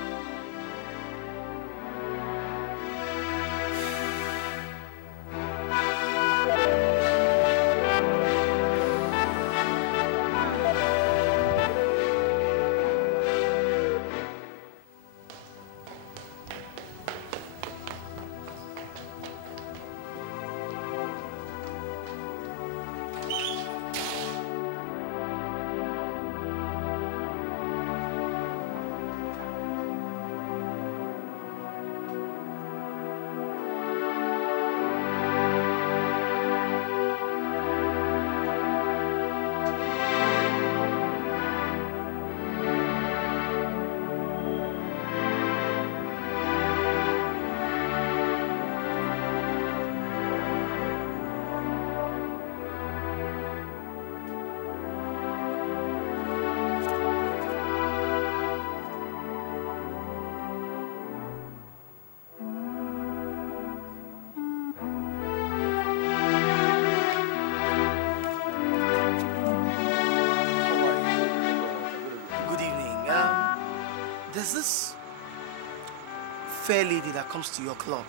fair lady that comes to your club.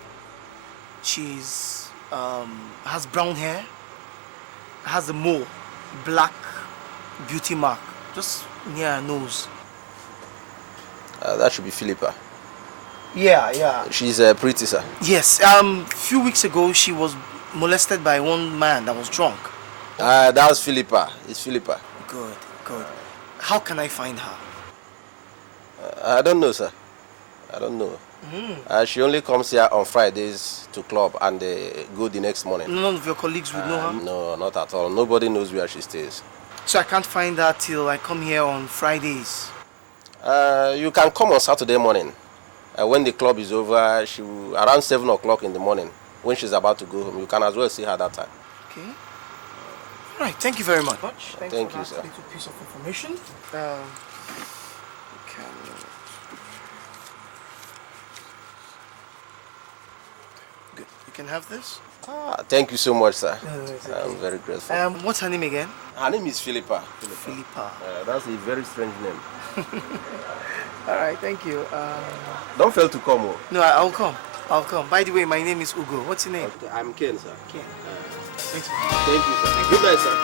She's has brown hair, has a mole, black beauty mark, just near her nose. That should be Philippa. Yeah. She's pretty, sir. Yes. Few weeks ago she was molested by one man that was drunk. That's Philippa. It's Philippa. Good. How can I find her? I don't know, sir. I don't know. She only comes here on Fridays to club and go the next morning. None of your colleagues would know her? No, not at all. Nobody knows where she stays. So I can't find her till I come here on Fridays? You can come on Saturday morning. When the club is over, around 7 o'clock in the morning, when she's about to go home. You can as well see her that time. Okay. All right, thank you very much. Thank you, sir. Little piece of information. Good. You can have this. Thank you so much, sir. No, it's okay. I'm very grateful. What's her name again? Her name is Philippa. Philippa. That's a very strange name. All right, thank you. Don't fail to come. No, I'll come. By the way, my name is Ugo. What's your name? Okay, I'm Ken, sir. Ken. Thanks. Thank you, sir. Good night, sir.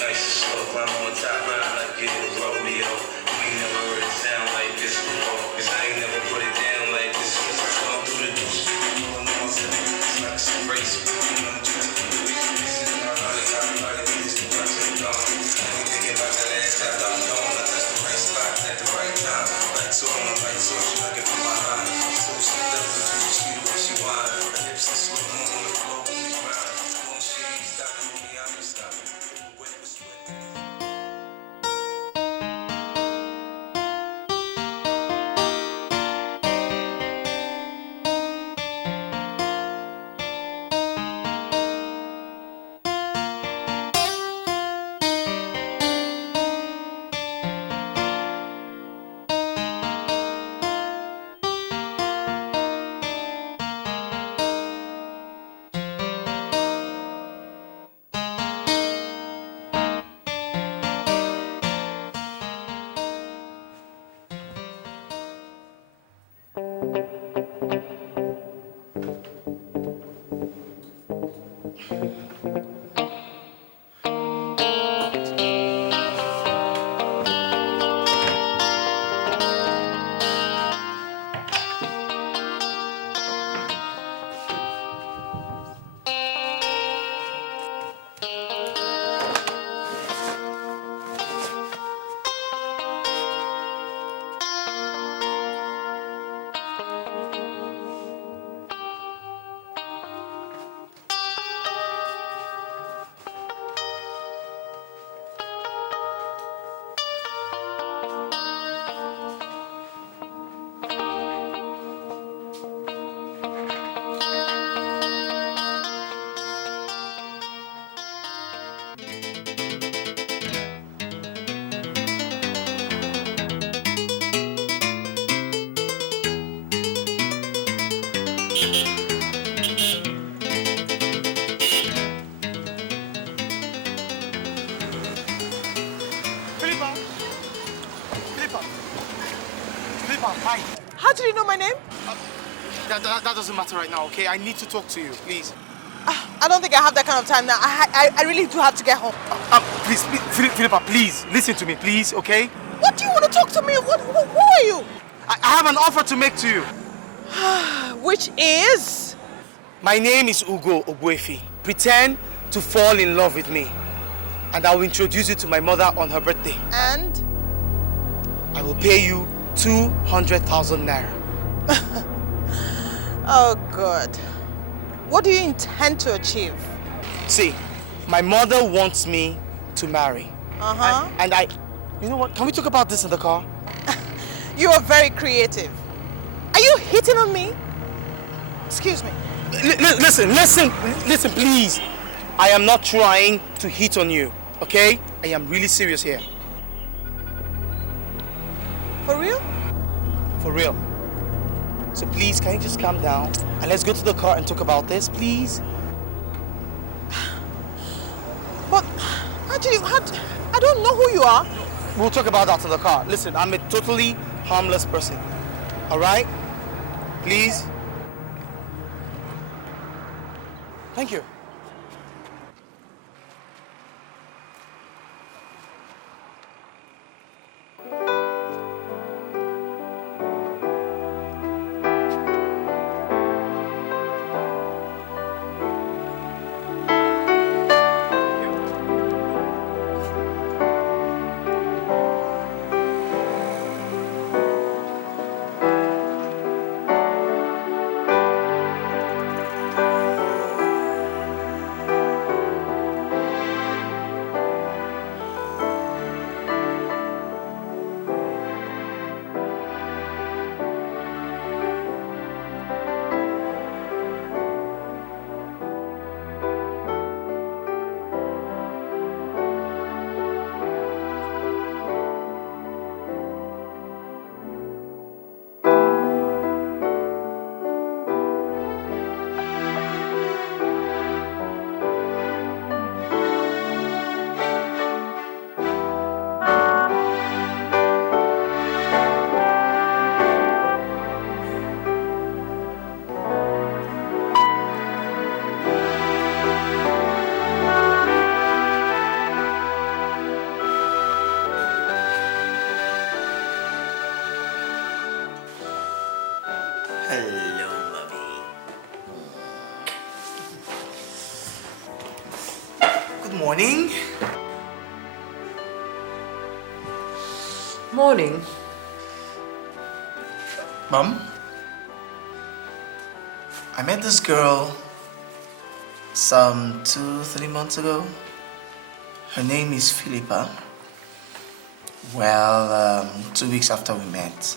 Nice. Philippa! Philippa! Philippa, hi. How do you know my name? That doesn't matter right now, okay? I need to talk to you, please. I don't think I have that kind of time now. I really do have to get home. Please, Philippa, please, listen to me, please, okay? What do you want to talk to me? Who are you? I have an offer to make to you. Which is? My name is Ugo Ogbuefi. Pretend to fall in love with me, and I will introduce you to my mother on her birthday. And? I will pay you 200,000 naira. Oh, God. What do you intend to achieve? See, my mother wants me to marry. Uh-huh. And I... You know what? Can we talk about this in the car? You are very creative. Are you hitting on me? Excuse me. Listen, please. I am not trying to hit on you, okay? I am really serious here. For real? For real. So please, can you just calm down? And let's go to the car and talk about this, please? But, actually, I don't know who you are. We'll talk about that in the car. Listen, I'm a totally harmless person. All right? Please? Thank you. Morning. Morning. Mom, I met this girl some 2-3 months ago. Her name is Philippa. Well, 2 weeks after we met,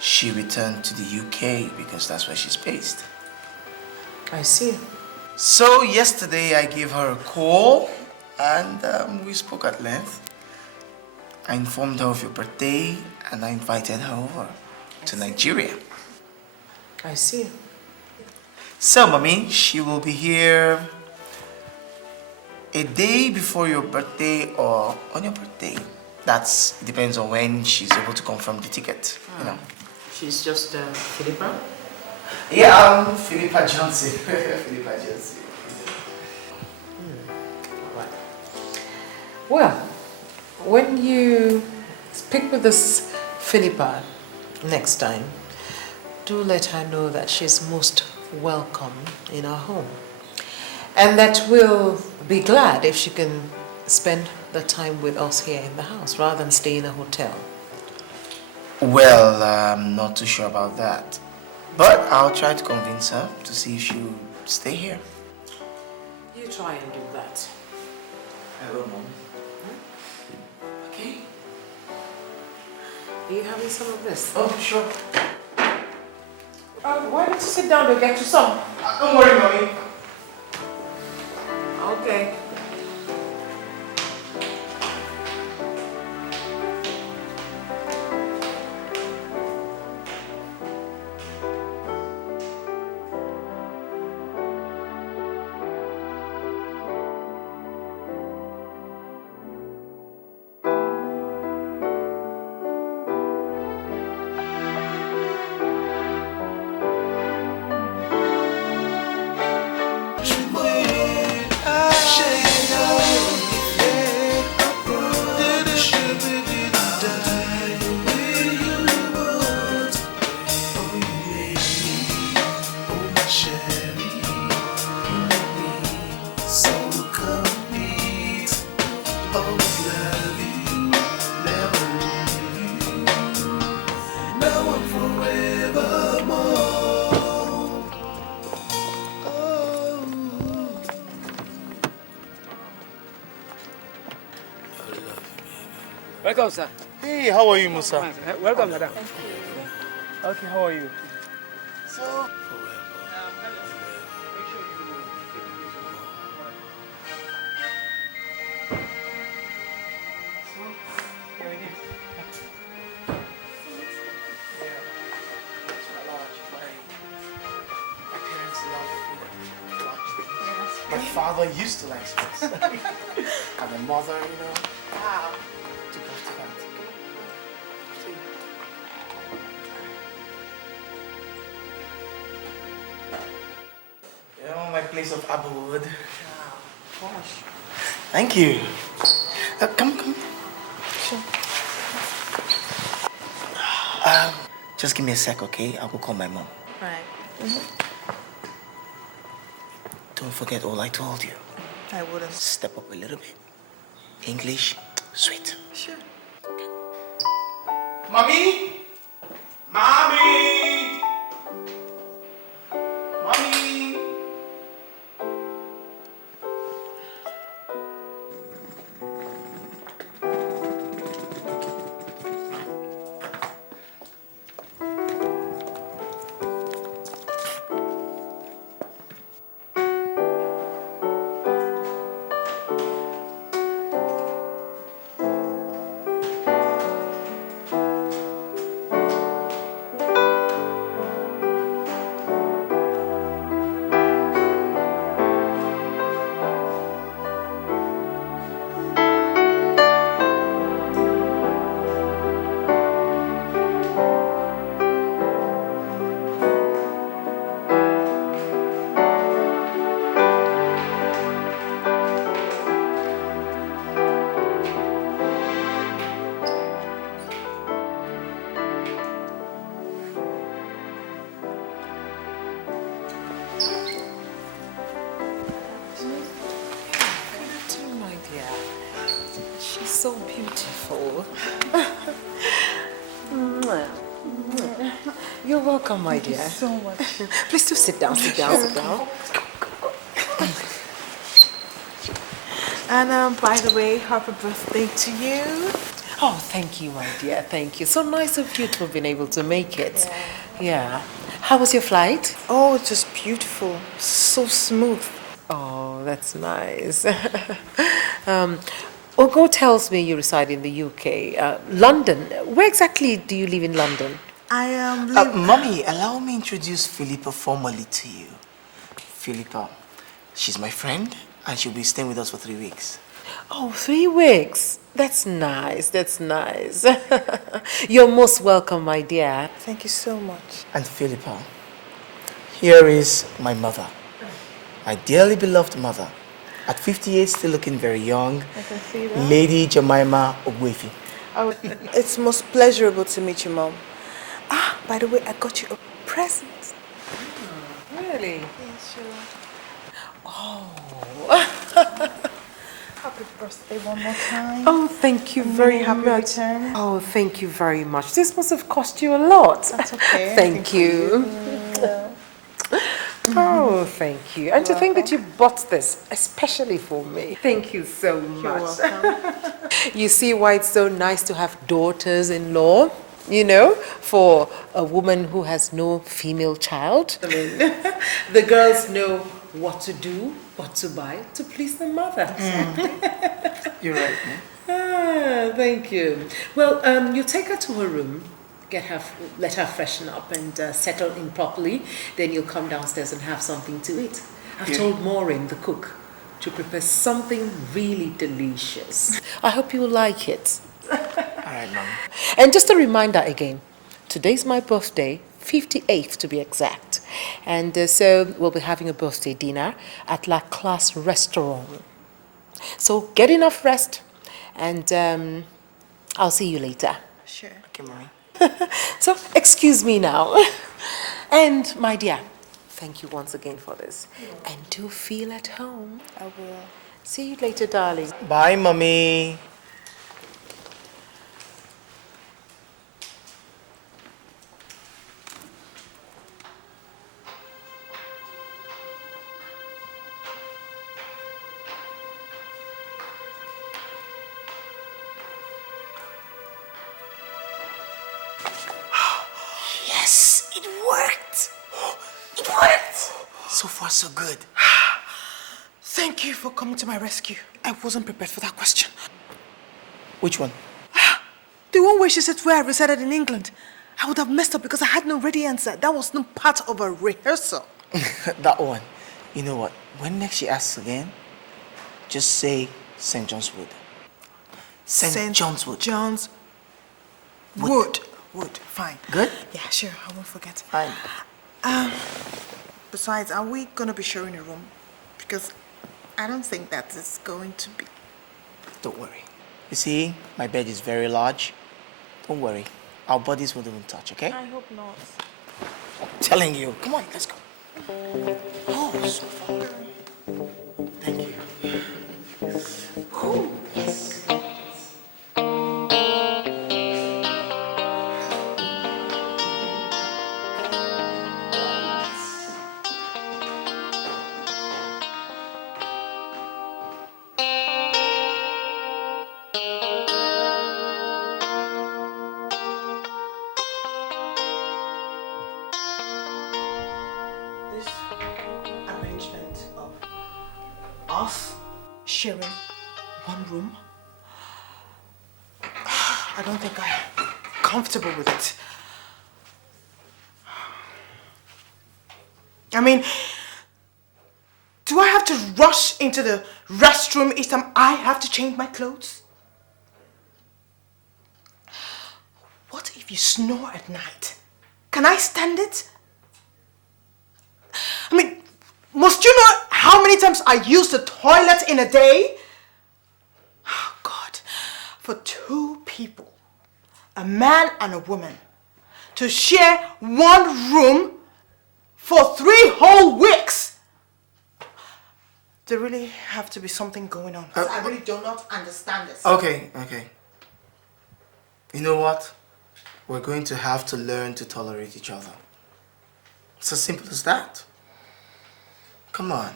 she returned to the UK because that's where she's based. I see. So yesterday I gave her a call and we spoke at length. I informed her of your birthday and I invited her over to Nigeria. I see. So, Mommy, she will be here a day before your birthday or on your birthday. That depends on when she's able to confirm the ticket, you know. She's just Philippa? Yeah, I'm Philippa Johnson. Philippa Johnson. Right. Well, when you speak with this Philippa next time, do let her know that she's most welcome in our home. And that we'll be glad if she can spend the time with us here in the house rather than stay in a hotel. Well, I'm not too sure about that. But I'll try to convince her to see if she'll stay here. You try and do that. I will, Mom. Okay. Are you having some of this? Oh, sure. Why don't you sit down and get you some? Don't worry, Mommy. Okay. Welcome, sir. Hey, how are you, Musa? Welcome, madam. Okay, how are you? So, my father used to like sweets. And my mother, you know. Wow. Took after that. You know, my place of abode. Wow, gosh. Thank you. Come. Sure. Just give me a sec, okay? I'll go call my mom. Right. Don't forget all I told you. I wouldn't. Step up a little bit. English, sweet. Sure. Mommy! Mommy! Mommy! So beautiful. You're welcome, my dear. Thank you so much. Please do sit down, sit down. And by the way, happy birthday to you. Oh, thank you, my dear. Thank you. So nice of you to have been able to make it. Yeah. How was your flight? Oh, it's just beautiful. So smooth. Oh, that's nice. Ogo tells me you reside in the UK. London. Where exactly do you live in London? I am. Mommy, allow me introduce Philippa formally to you. Philippa, she's my friend, and she'll be staying with us for 3 weeks. Oh, 3 weeks. That's nice. That's nice. You're most welcome, my dear. Thank you so much. And Philippa, here is my mother, my dearly beloved mother. At 58, still looking very young. I can see that. Lady Jemima Ogwefi. Oh, it's most pleasurable to meet you, Mom. Ah, by the way, I got you a present. Really? Yes, sure. Oh. Happy birthday one more time. Oh, thank you very happy much. return. Oh, thank you very much. This must have cost you a lot. That's okay. Thank you. Oh, thank you. And to think that you bought this especially for me. Thank you so much. You're welcome. You see why it's so nice to have daughters-in-law, you know, for a woman who has no female child. I mean, the girls know what to do, what to buy to please the mother. You're right, Ah, thank you. Well, you take her to her room, let her freshen up and settle in properly. Then you'll come downstairs and have something to eat. I've told Mourning, the cook, to prepare something really delicious. I hope you will like it. All right, Mom. And just a reminder again, today's my birthday, 58th to be exact. And so we'll be having a birthday dinner at La Classe Restaurant. So get enough rest and I'll see you later. Sure. Okay, Mommy. So excuse me now. And my dear, thank you once again for this. And do feel at home. I will. See you later, darling. Bye, Mommy. Yes, it worked. It worked. So far, so good. Thank you for coming to my rescue. I wasn't prepared for that question. Which one? The one where she said where I resided in England. I would have messed up because I had no ready answer. That was not part of a rehearsal. That one. You know what? When next she asks again, just say St. John's Wood. St. John's Wood. John's Wood. Wood. Fine. Good? Yeah, sure. I won't forget. Fine. Besides, are we going to be sharing a room? Because I don't think that is going to be. Don't worry. You see, my bed is very large. Don't worry. Our bodies won't even touch, okay? I hope not. I'm telling you. Come on, let's go. Oh, so far. Thank you. Oh, yes. Sharing one room? I don't think I'm comfortable with it. I mean, do I have to rush into the restroom each time I have to change my clothes? What if you snore at night? Can I stand it? I mean, must you know how many times I use the toilet in a day? Oh God, for two people, a man and a woman, to share one room for 3 whole weeks. There really have to be something going on. I really do not understand this. Okay. You know what? We're going to have to learn to tolerate each other. It's as simple as that. Come on.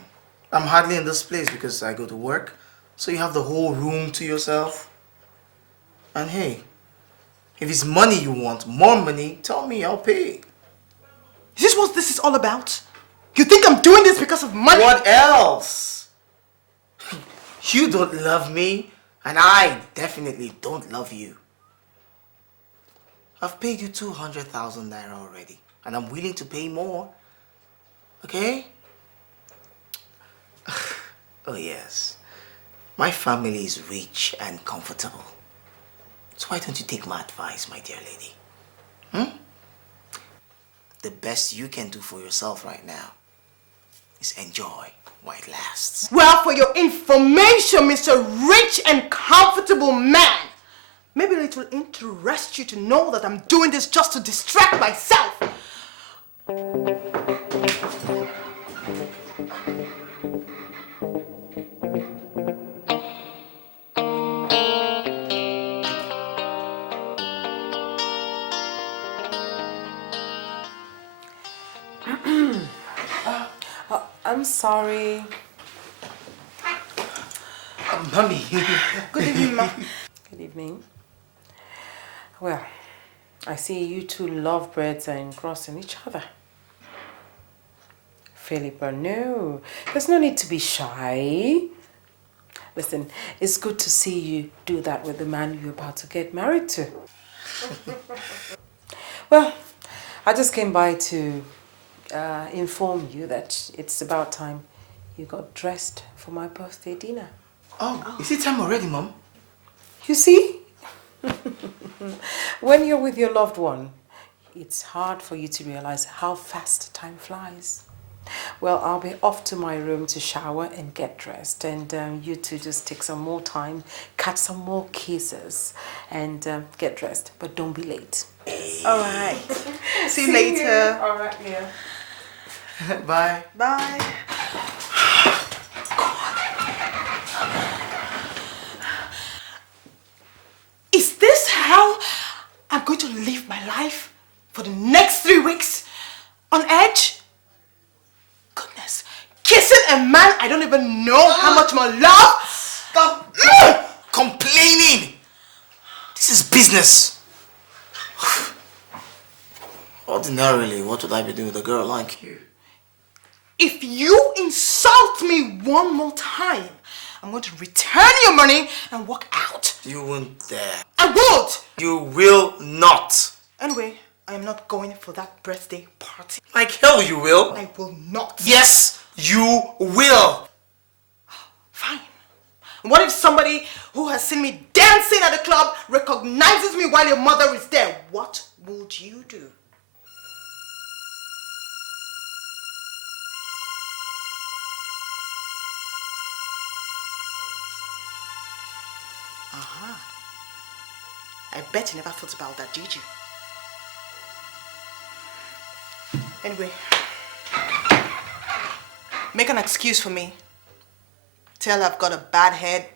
I'm hardly in this place because I go to work, so you have the whole room to yourself. And hey, if it's money you want, more money, tell me, I'll pay. Is this what this is all about? You think I'm doing this because of money? What else? You don't love me, and I definitely don't love you. I've paid you 200,000 naira already, and I'm willing to pay more. Okay? Oh yes, my family is rich and comfortable. So why don't you take my advice, my dear lady? The best you can do for yourself right now is enjoy while it lasts. Well, for your information, Mr. Rich and Comfortable Man, maybe it will interest you to know that I'm doing this just to distract myself. I'm sorry. Mommy. Good evening, Ma. Good evening. Well, I see you two lovebirds are engrossing each other. Philippa, no. There's no need to be shy. Listen, it's good to see you do that with the man you're about to get married to. Well, I just came by to inform you that it's about time you got dressed for my birthday dinner. Oh, is it time already, Mom? You see? When you're with your loved one, it's hard for you to realize how fast time flies. Well, I'll be off to my room to shower and get dressed, and you two just take some more time, catch some more kisses, and get dressed. But don't be late. All right. See you later. All right, yeah. Bye. Bye. Is this how I'm going to live my life for the next 3 weeks? On edge? Goodness. Kissing a man I don't even know how much more love? Stop complaining. This is business. Ordinarily, what would I be doing with a girl like you? If you insult me one more time, I'm going to return your money and walk out. You won't dare. I won't! You will not. Anyway, I am not going for that birthday party. Like hell you will. I will not. Yes, you will. Fine. What if somebody who has seen me dancing at the club recognizes me while your mother is there? What would you do? I bet you never thought about that, did you? Anyway, make an excuse for me. Tell I've got a bad headache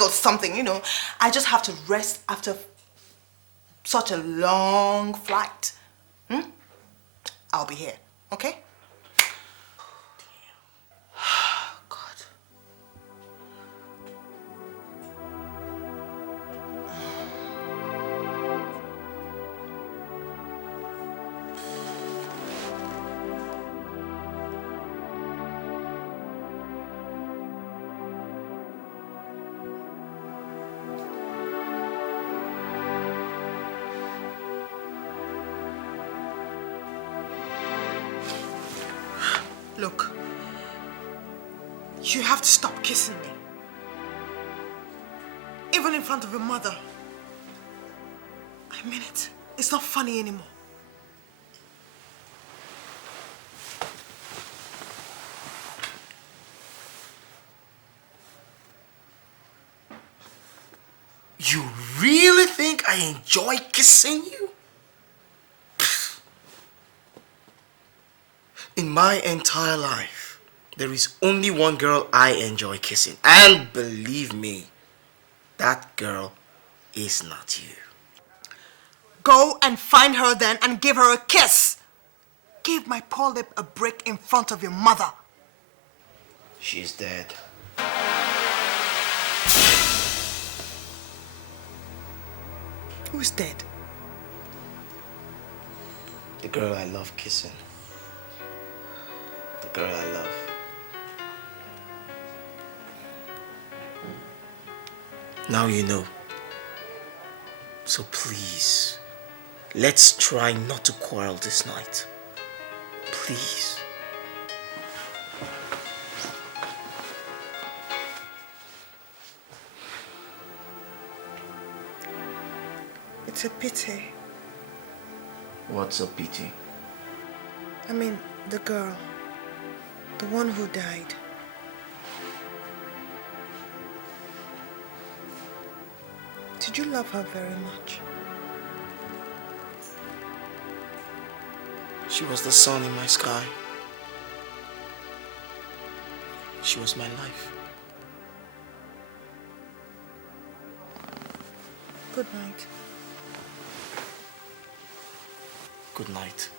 or something, you know. I just have to rest after such a long flight. I'll be here, okay? Look, you have to stop kissing me. Even in front of your mother. I mean it. It's not funny anymore. You really think I enjoy kissing you? In my entire life, there is only one girl I enjoy kissing. And believe me, that girl is not you. Go and find her then and give her a kiss. Give my poor lip a break in front of your mother. She's dead. Who's dead? The girl I love kissing. The girl I love. Now you know. So please, let's try not to quarrel this night. Please. It's a pity. What's a pity? I mean, the girl. The one who died. Did you love her very much? She was the sun in my sky. She was my life. Good night. Good night.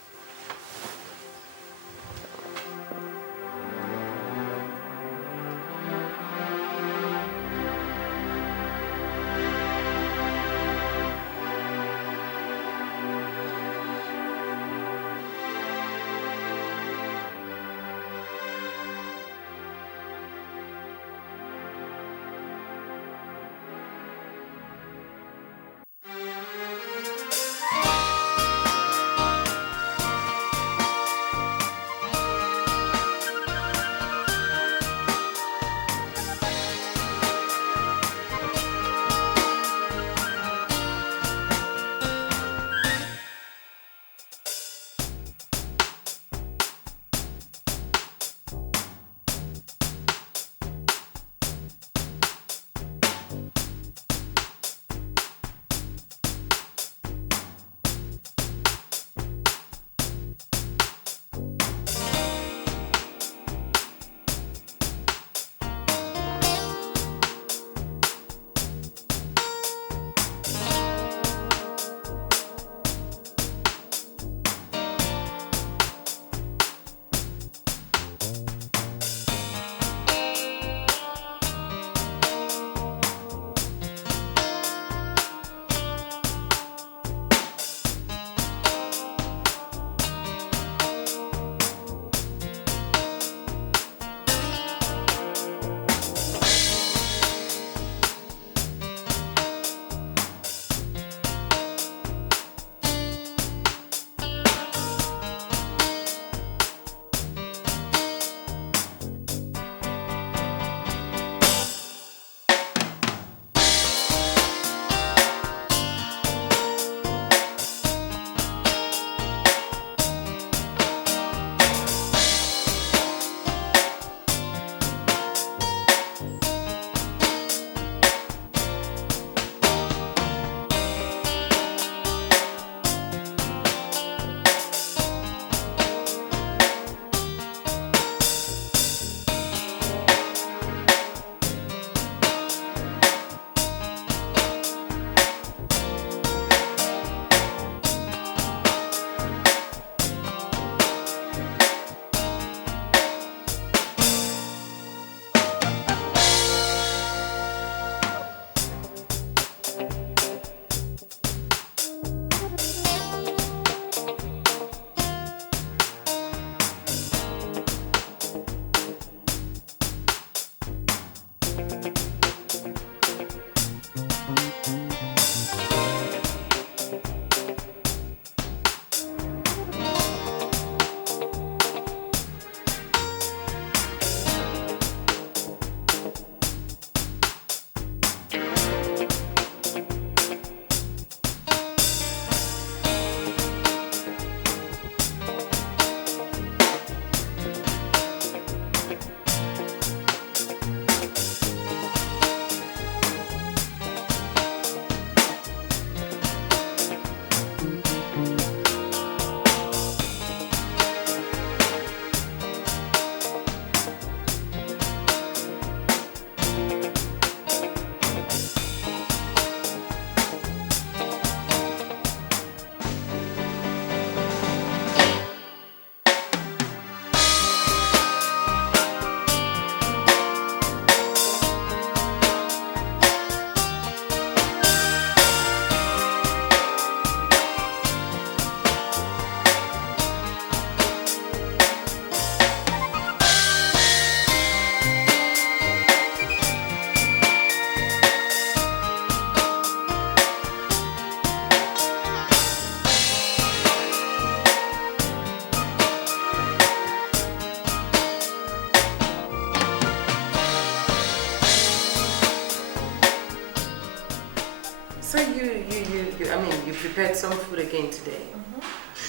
prepared some food again today.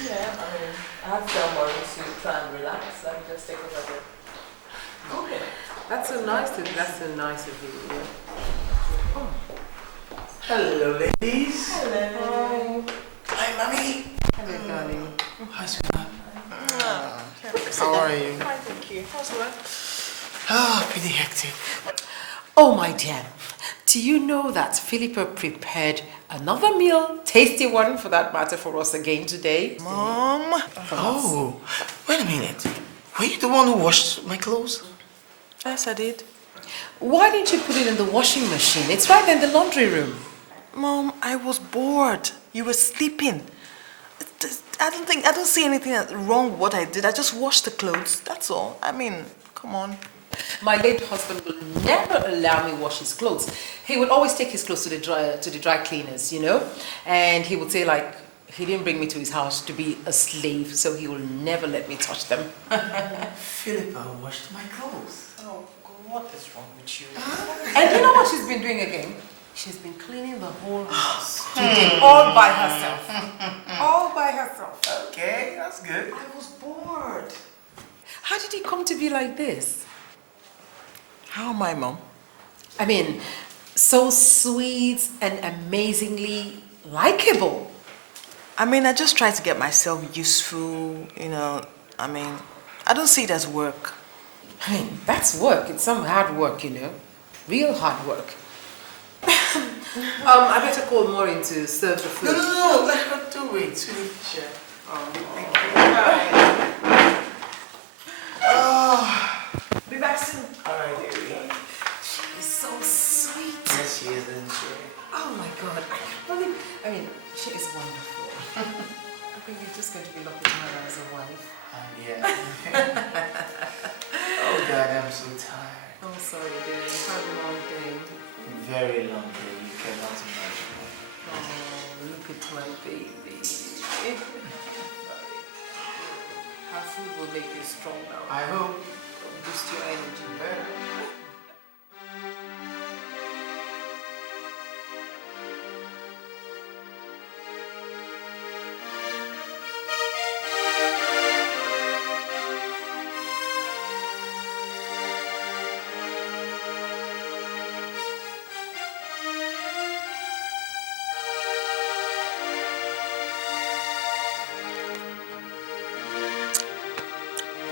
Yeah, I mean, I have to tell Maurice to try and relax. Let me just take over there. Okay. That's so nice of you. Yeah. Oh. Hello, ladies. Hello. Hi, mommy. Hello, darling. Hi, sweetheart. How are you? Fine, thank you. How's work? Pretty hectic. Oh, my dear. Do you know that Philippa prepared another meal, tasty one for that matter, for us again today? Mom. Oh, wait a minute. Were you the one who washed my clothes? Yes, I did. Why didn't you put it in the washing machine? It's right in the laundry room. Mom, I was bored. You were sleeping. I don't see anything wrong with what I did. I just washed the clothes. That's all. I mean, come on. My late husband will never allow me wash his clothes. He would always take his clothes to the dry cleaners, you know, and he would say like he didn't bring me to his house to be a slave, so he will never let me touch them. Philippa washed my clothes. Oh, God, what is wrong with you? And you know what she's been doing again? She's been cleaning the whole house today, all by herself. All by herself. Okay, that's good. I was bored. How did it come to be like this? How am I, Mom? I mean, so sweet and amazingly likable. I mean, I just try to get myself useful, you know. I mean, I don't see it as work. I mean, that's work. It's some hard work, you know. Real hard work. I better call Mourning to serve the food. No, let her do it, sweetie. Sure. Thank you. Be back soon. Alright, dearie. She's so sweet. Yes, she is, isn't she? Oh my God, I can't believe. I mean, she is wonderful. I think you're just going to be lucky to have her as a wife. Yeah. Oh God, I'm so tired. Oh, sorry, dear. You've had a long day. Very long day. You cannot imagine. Oh, look at my baby. Her food will make you strong now. I hope. Boost your energy better.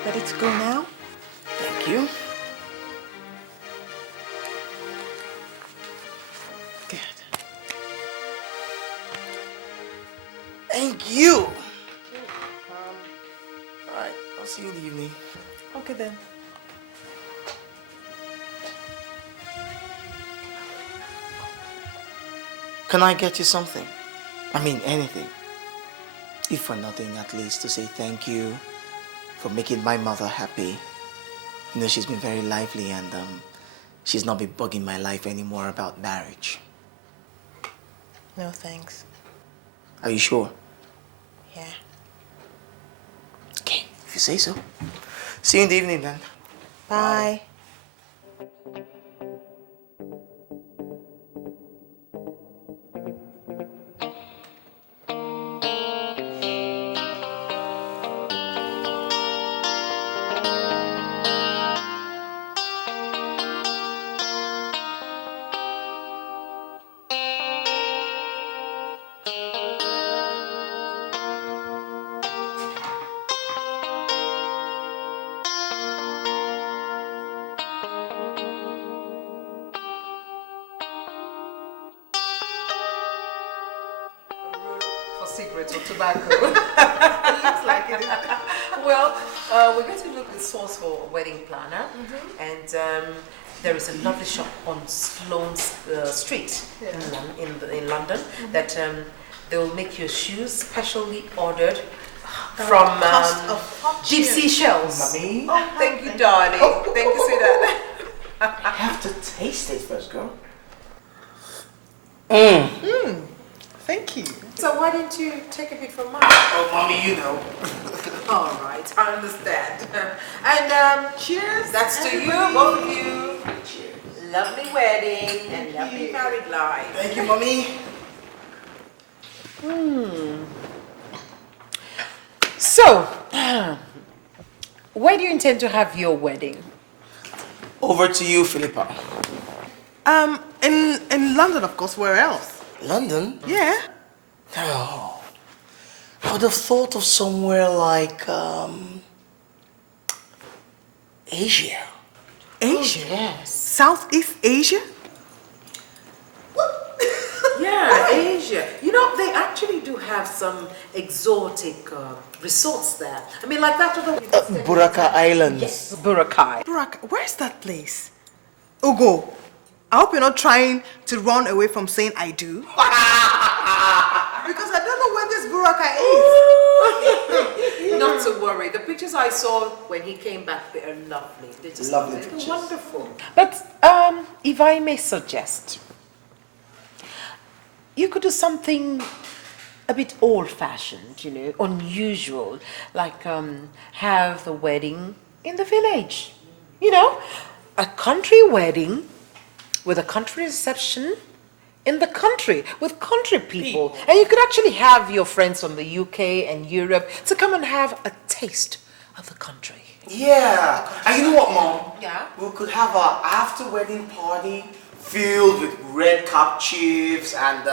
Ready to go now? Thank you. Good. Thank you. Alright, I'll see you in the evening. Okay then. Can I get you something? I mean, anything. If for nothing, at least to say thank you for making my mother happy. You know, she's been very lively and she's not been bugging my life anymore about marriage. No thanks. Are you sure? Yeah. Okay, if you say so. See you in the evening then. Bye. Cigarettes or tobacco. It looks like it. Well, we're going to look at the source for a wedding planner, and there is a lovely shop on Sloane Street in London that they will make your shoes specially ordered from deep sea shells. Mommy? Oh, thank you, darling. Thank you, sweetheart. I have to taste it first, girl. Thank you. So why didn't you take a bit from mine? Oh, Mommy, you know. All right, I understand. And cheers. That's to you, both of you. Cheers. Lovely wedding and lovely married life. Thank you, Mommy. So, where do you intend to have your wedding? Over to you, Philippa. In London, of course. Where else? London? Yeah. Oh, I would have thought of somewhere like, Asia. Asia? Oh, yes. Southeast Asia? Yeah, Asia. You know, they actually do have some exotic resorts there. I mean, like that other... Buraka Islands. Yes, Boracay. Where's that place? Ugo, I hope you're not trying to run away from saying I do. Because I don't know where this Buraka is. Not to worry. The pictures I saw when he came back, they are lovely. They're just Lovely they're pictures. wonderful. But if I may suggest, you could do something a bit old-fashioned, you know, unusual, like have the wedding in the village. You know, a country wedding with a country reception in the country with country people. And you could actually have your friends from the UK and Europe to come and have a taste of the country. Yeah. And you know what, Mom? Yeah? We could have a after-wedding party filled with red cap chiefs and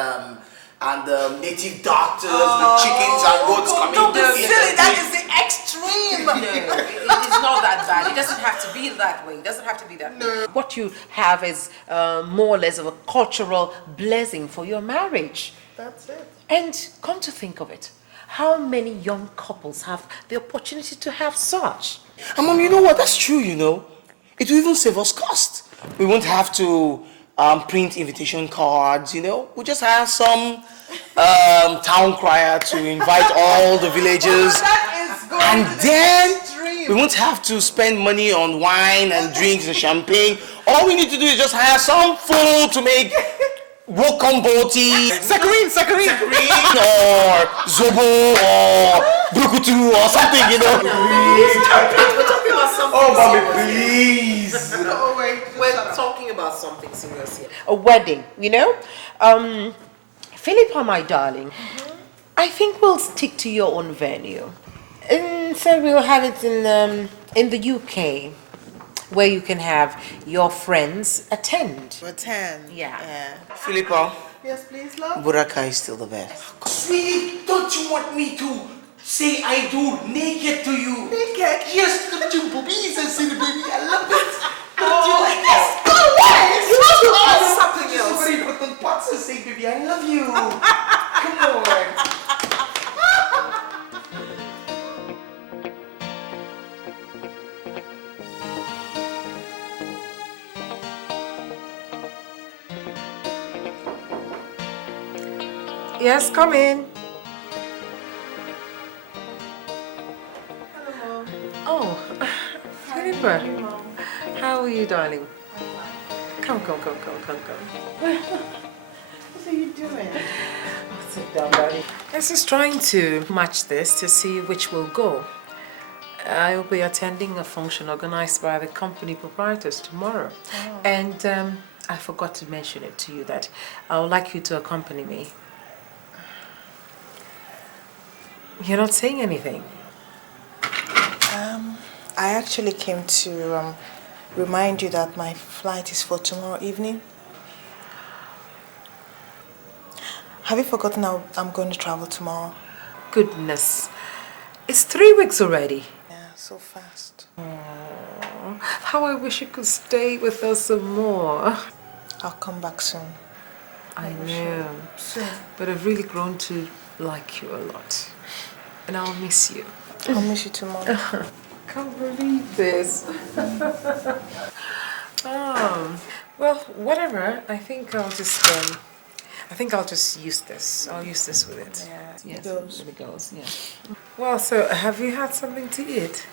native doctors with chickens and goats coming. Don't be in. silly. That is the extreme. No, it's not that bad. It doesn't have to be that way. It doesn't have to be that way. What you have is more or less of a cultural blessing for your marriage. That's it. And come to think of it, how many young couples have the opportunity to have such? And Mom, you know what? That's true, you know. It will even save us cost. We won't have to print invitation cards, you know. We'll just have some town crier to invite all the villagers. And then we won't have to spend money on wine and drinks and champagne. All we need to do is just hire some fool to make wokomboti, Sakarin. or zobo or brukutu or something, you know. We're talking about something Oh, mommy, serious. please. Oh, wait. We're talking about something serious here. A wedding, you know? Philippa, my darling, I think we'll stick to your own venue. And so we'll have it in the UK, where you can have your friends attend. Yeah. Philippa, Yes, please, love. Buraka is still the best. Sweetie, don't you want me to say I do naked to you? Naked? Yes, look at your boobies and see the baby. I love it. Don't Oh, you like this? yes. Go away. You want to ask something something else. Somebody put on pots and say, baby, I love you. Come on. Yes, come in. Hello, Mom. Oh, Philippa. How are you, darling? Come. What are you doing? Sit down, darling. I was just trying to match this to see which will go. I will be attending a function organized by the company proprietors tomorrow. Oh. And I forgot to mention it to you that I would like you to accompany me. You're not saying anything. I actually came to remind you that my flight is for tomorrow evening. Have you forgotten how I'm going to travel tomorrow? Goodness. It's 3 weeks already. Yeah, so fast. Aww, how I wish you could stay with us some more. I'll come back soon. I know. Soon. But I've really grown to like you a lot. And I'll miss you. I'll miss you tomorrow. Can't believe this. Well, whatever. I think I'll just use this. I'll use this with it. Yeah, Yes, goes. it goes. Yeah. Well, so have you had something to eat?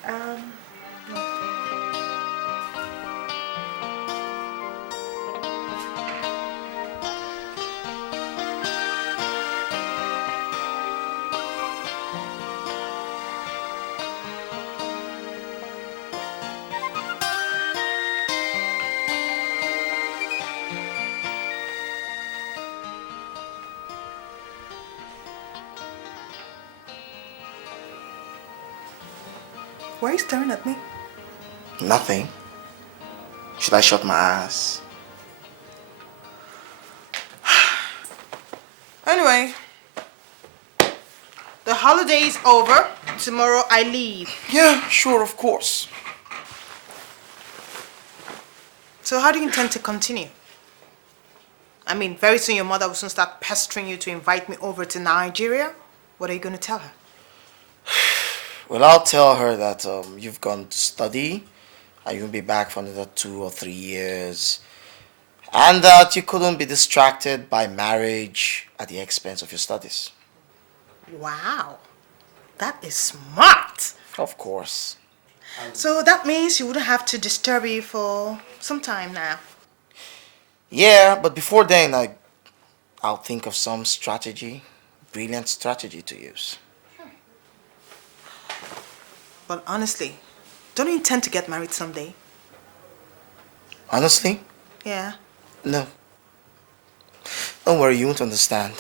Why are you staring at me? Nothing. Should I shut my eyes? Anyway, the holiday is over. Tomorrow I leave. Yeah, sure, of course. So how do you intend to continue? I mean, very soon your mother will soon start pestering you to invite me over to Nigeria. What are you going to tell her? Well, I'll tell her that you've gone to study and you'll be back for another 2 or 3 years. And that you couldn't be distracted by marriage at the expense of your studies. Wow, that is smart. Of course. So that means you wouldn't have to disturb you for some time now. Yeah, but before then, I'll think of some strategy, brilliant strategy to use. But honestly, don't you intend to get married someday? Honestly? Yeah. No. Don't worry, you won't understand.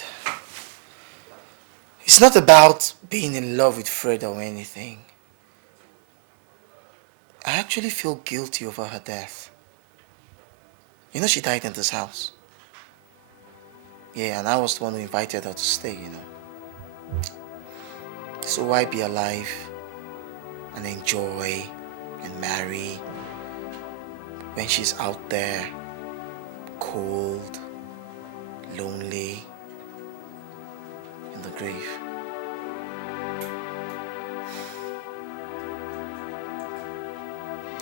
It's not about being in love with Freda or anything. I actually feel guilty over her death. You know, she died in this house. Yeah, and I was the one who invited her to stay, you know. So why be alive and enjoy and marry when she's out there, cold, lonely, in the grave?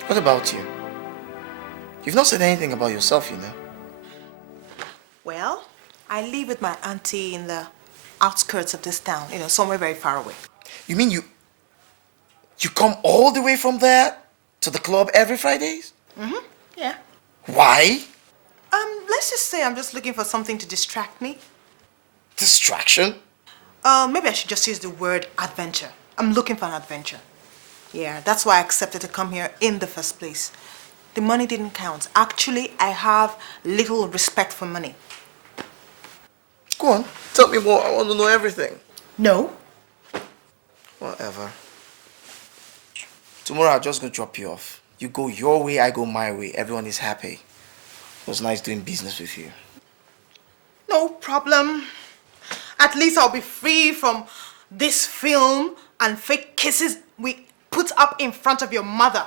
What about you? You've not said anything about yourself, you know. Well, I live with my auntie in the outskirts of this town, you know, somewhere very far away. You mean you come all the way from there to the club every Fridays? Mm-hmm, yeah. Why? Let's just say I'm just looking for something to distract me. Distraction? Maybe I should just use the word adventure. I'm looking for an adventure. Yeah, that's why I accepted to come here in the first place. The money didn't count. Actually, I have little respect for money. Go on, tell me more. I want to know everything. No. Whatever. Tomorrow I'll just go drop you off. You go your way, I go my way. Everyone is happy. It was nice doing business with you. No problem. At least I'll be free from this film and fake kisses we put up in front of your mother.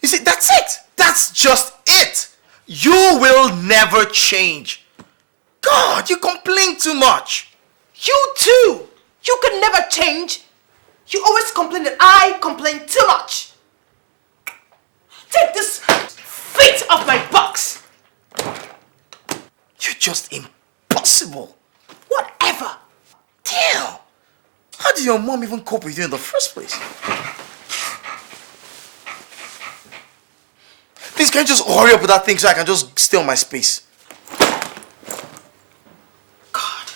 You see, that's it. That's just it. You will never change. God, you complain too much. You too. You can never change. You always complain that I complain too much. Take this feet off my box. You're just impossible. Whatever. Damn. How did your mom even cope with you in the first place? Please, can you just hurry up with that thing so I can just stay on my space? God.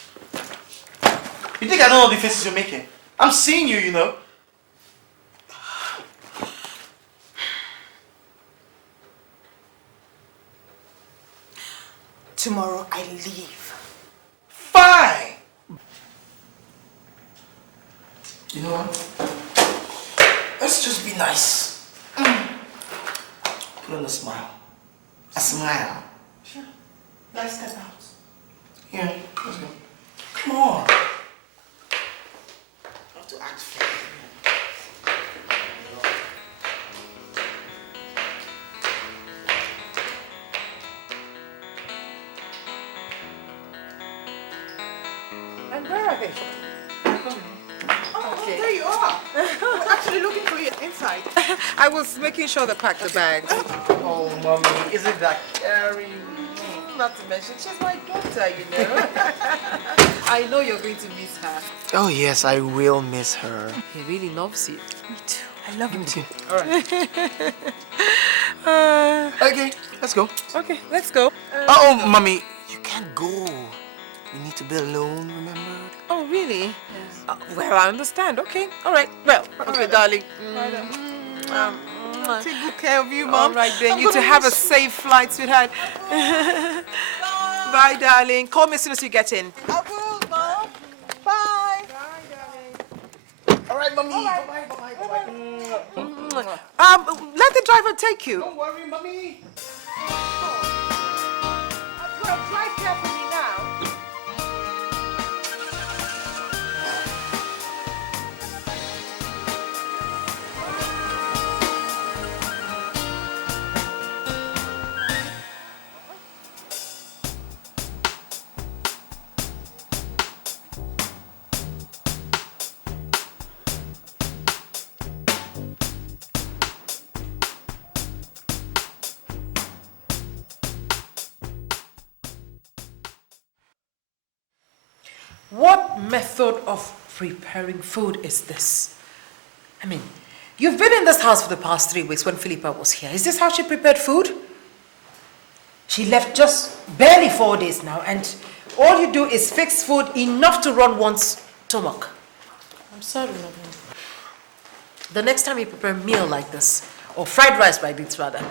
You think I don't know the faces you're making? I'm seeing you, you know. Tomorrow I leave. Fine. You know what? Let's just be nice. Put on a smile. A smile. Sure. Let's step out. Yeah, let's go. Come on. I have to act fair. And where are they? Oh, there you are. We're actually looking for you inside. I was making sure they packed the bags. Oh, mommy, isn't that caring? Not to mention, she's my daughter, you know. I know you're going to miss her. Oh, yes, I will miss her. He really loves you. Me too. I love him too. All right. Okay, let's go. Okay, let's go. Oh, mommy, you can't go. We need to be alone, remember? Oh, really? Yes. Well, I understand. Okay. All right. Well, okay, darling. Take good care of you, Mom. All right, then. You to have a safe flight, sweetheart. Bye, darling. Call me as soon as you get in. I will, Mom. Bye. Bye, darling. All right, mommy. Bye-bye, bye-bye. Let the driver take you. Don't worry, mommy. Drive carefully now. What method of preparing food is this? I mean, you've been in this house for the past 3 weeks when Philippa was here. Is this how she prepared food? She left just barely 4 days now, and all you do is fix food enough to run one's stomach. I'm sorry, Mama. The next time you prepare a meal like this, or fried rice by bits rather,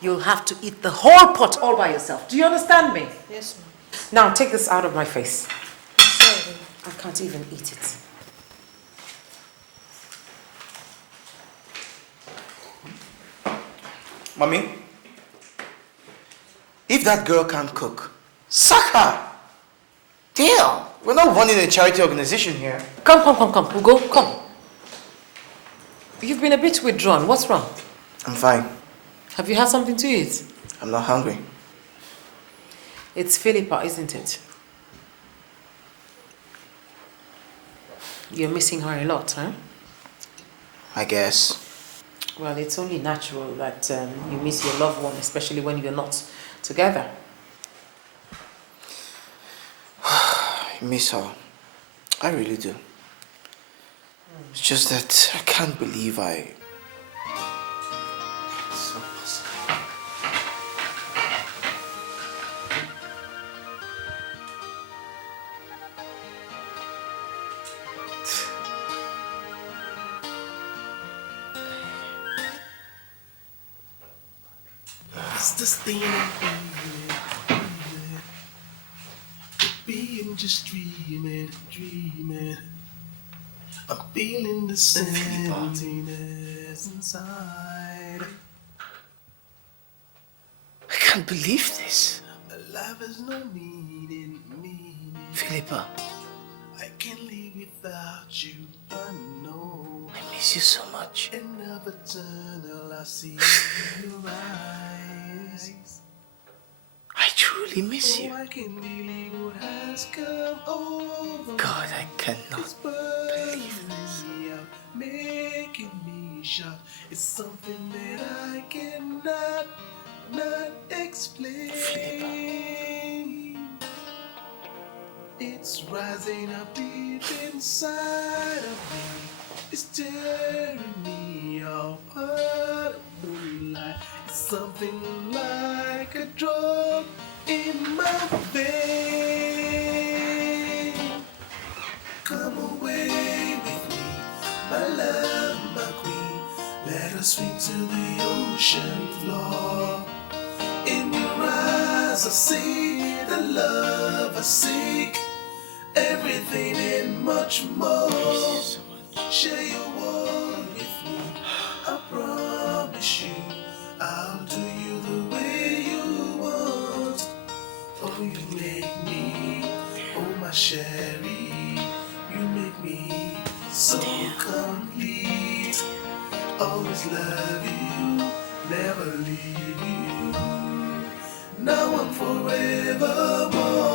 you'll have to eat the whole pot all by yourself. Do you understand me? Yes, ma'am. Now take this out of my face. Sorry. I can't even eat it. Mommy, if that girl can't cook, sack her. Damn, we're not running a charity organization here. Come, Ugo, come. You've been a bit withdrawn. What's wrong? I'm fine. Have you had something to eat? I'm not hungry. It's Philippa, isn't it? You're missing her a lot, huh? I guess. Well, it's only natural that you miss your loved one, especially when you're not together. I miss her. I really do. It's just that I can't believe I... It's this thing being just dreaming. I'm feeling the emptiness inside. I can't believe this. Life has no meaning. Philippa, I can't live without you, I know. I miss you so much. And never tunnel, I see your eyes. I truly miss you. I can't believe what has come over. God, I cannot believe this. Making me shout. It's something that I cannot explain. Philippa. It's rising up deep inside of me. It's tearing me apart. Moonlight. It's something like a drug in my vein. Come away with me, my love, my queen. Let us swim to the ocean floor. In your eyes I see the love I seek. Everything and much more. Share your world with me. I promise you I'll do you the way you want. Oh, you make me, oh my Sherry, you make me so complete. Always love you, never leave you. Now and forevermore.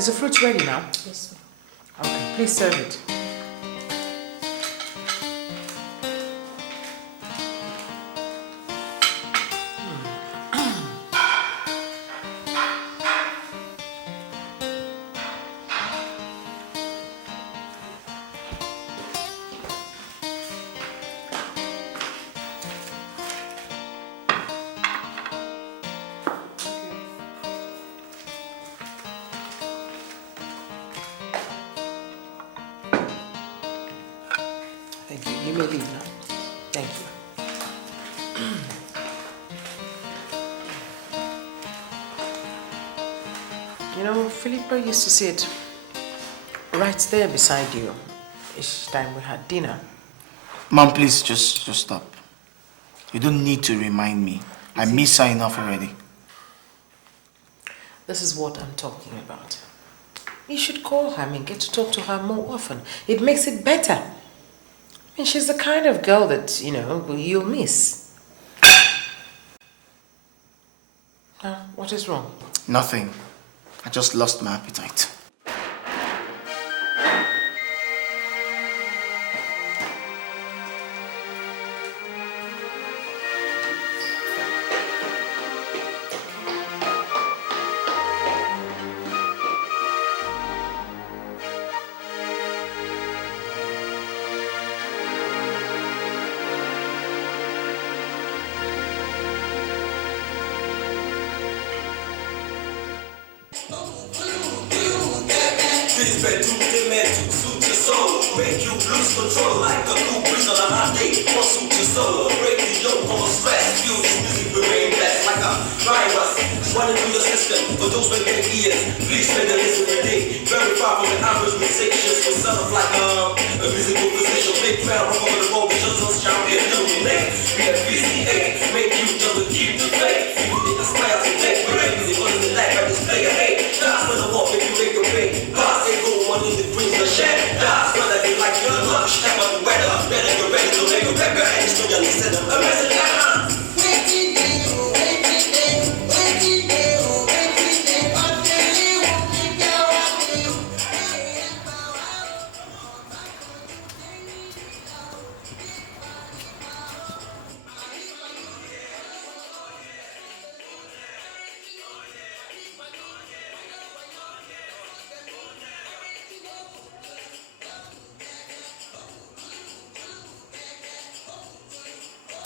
Is the fruit ready now? Yes, Okay, please serve it. Thank you. You may leave now. Thank you. You know, Philippa used to sit right there beside you each time we had dinner. Mom, please, just stop. You don't need to remind me. I miss her enough already. This is what I'm talking about. You should call her and get to talk to her more often. It makes it better. I mean, she's the kind of girl that, you know, you'll miss. Now, what is wrong? Nothing. I just lost my appetite.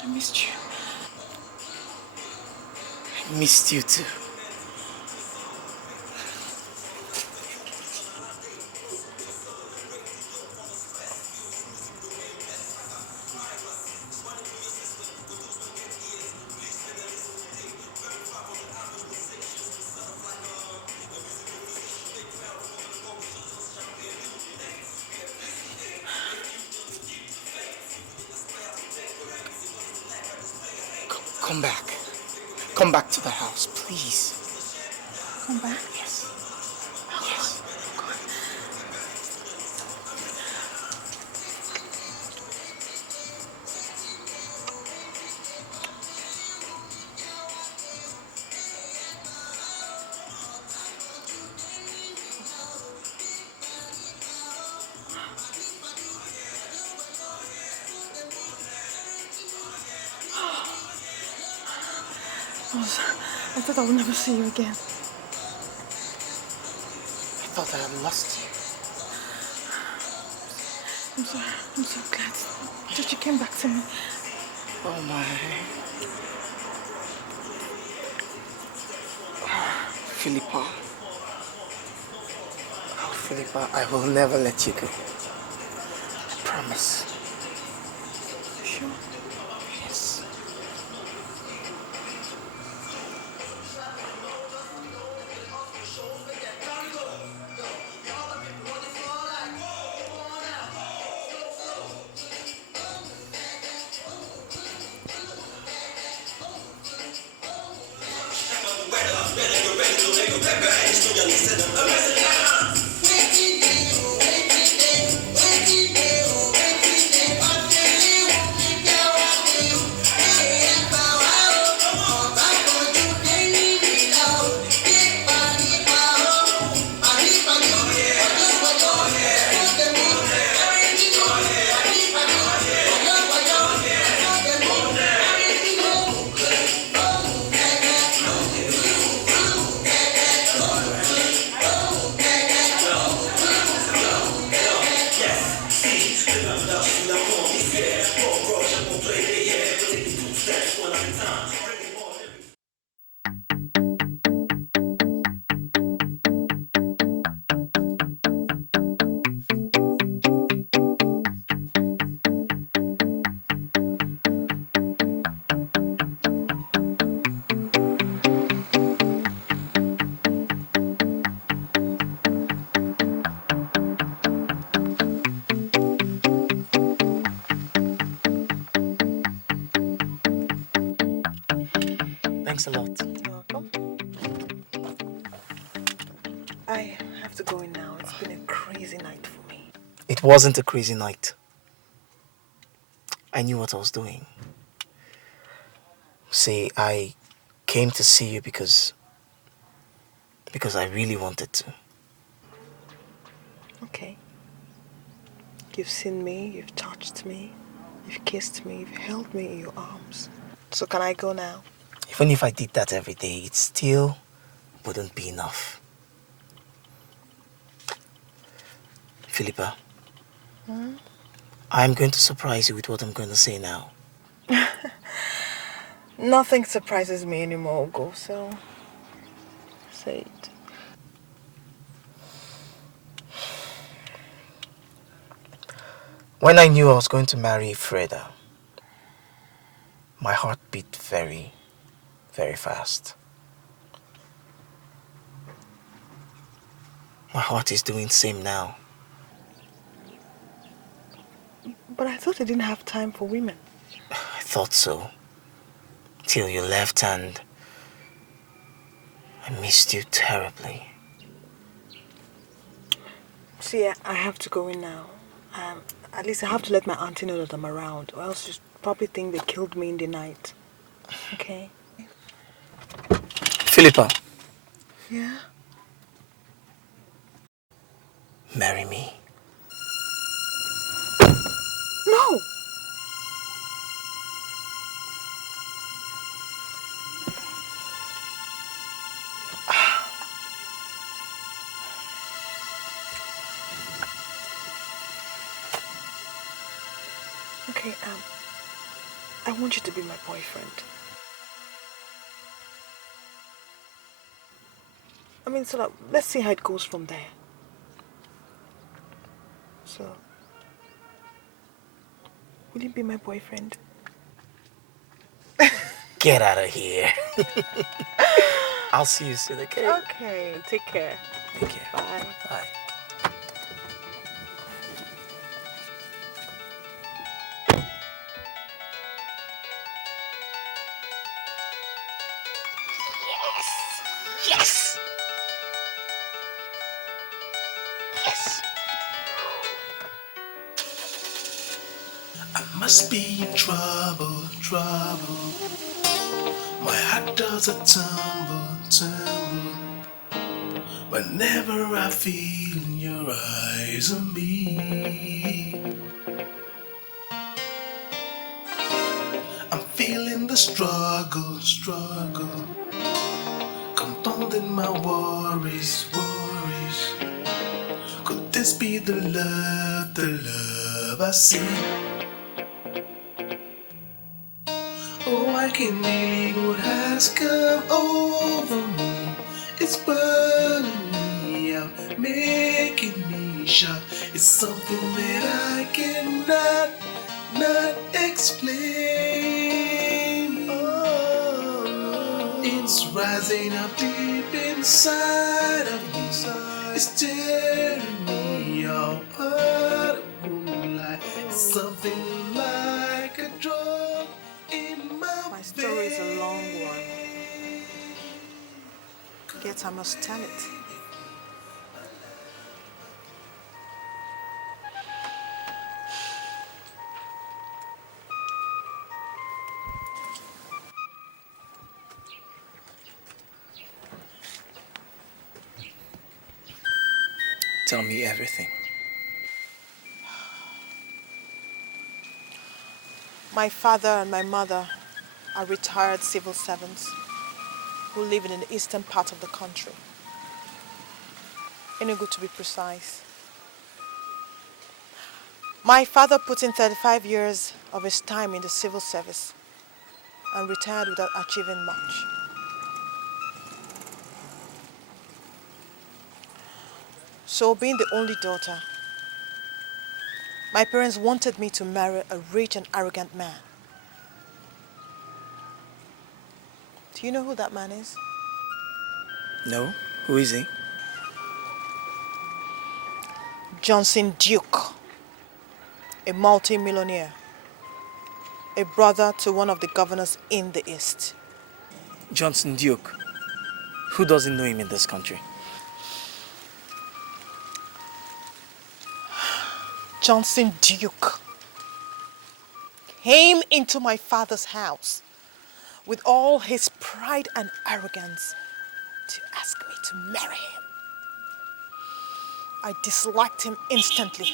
I missed you. I missed you too. Come back. Come back to the house, please. Come back? Yes. Oh, yes. God. I thought I would never see you again. I thought I had lost you. I'm so glad that you came back to me. Oh my. Philippa. Oh, Philippa, I will never let you go. I promise. Sure? Yes. Thanks a lot. You're welcome. I have to go in now. It's been a crazy night for me. It wasn't a crazy night. I knew what I was doing. See, I came to see you because I really wanted to. Okay. You've seen me, you've touched me, you've kissed me, you've held me in your arms. So can I go now? Even if I did that every day, it still wouldn't be enough. Philippa, I'm going to surprise you with what I'm going to say now. Nothing surprises me anymore, Ugo, so say it. When I knew I was going to marry Freda, my heart beat very, very fast. My heart is doing the same now. But I thought I didn't have time for women. I thought so. Till you left and I missed you terribly. See, I have to go in now. At least I have to let my auntie know that I'm around, or else she'll probably think they killed me in the night. Okay? Philippa, Yeah? marry me. No! Okay, I want you to be my boyfriend. I mean, so let's see how it goes from there. So, will you be my boyfriend? Get out of here. I'll see you soon, okay? Okay, take care. Take care. Bye. Bye. Yes! Yes! I must be in trouble. My heart does a tumble. Whenever I feel your eyes on me, I'm feeling the struggle, compounding my worries. Could this be the love I see? Oh, I can't believe what has come over me. It's burning me out, making me shout. It's something that I cannot explain. Oh, it's rising up deep inside of me. It's tearing me apart. It's something like a drug in my story is a long one. Yet I must tell it. Tell me everything. My father and my mother are retired civil servants who live in the eastern part of the country. Enugu, to be precise. My father put in 35 years of his time in the civil service and retired without achieving much. So, being the only daughter, my parents wanted me to marry a rich and arrogant man. Do you know who that man is? No? Who is he? Johnson Duke, a multi-millionaire, a brother to one of the governors in the East. Johnson Duke. Who doesn't know him in this country? Johnson Duke came into my father's house with all his pride and arrogance to ask me to marry him. I disliked him instantly.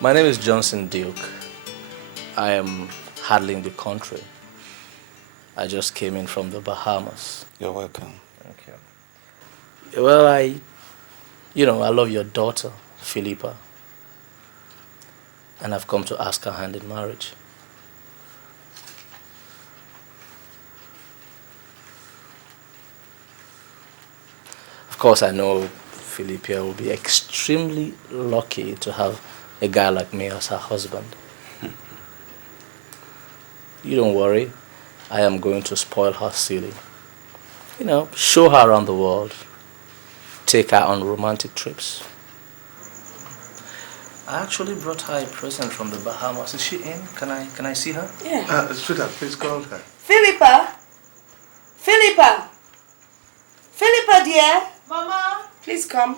My name is Johnson Duke. I am handling the country. I just came in from the Bahamas. You're welcome. Thank you. Well, I love your daughter, Philippa. And I've come to ask her hand in marriage. Of course, I know Philippa will be extremely lucky to have a guy like me as her husband. You don't worry. I am going to spoil her silly. Show her around the world. Take her on romantic trips. I actually brought her a present from the Bahamas. Is she in? Can I see her? Yeah. Freda, please call her. Philippa! Philippa! Philippa, dear! Mama! Please come.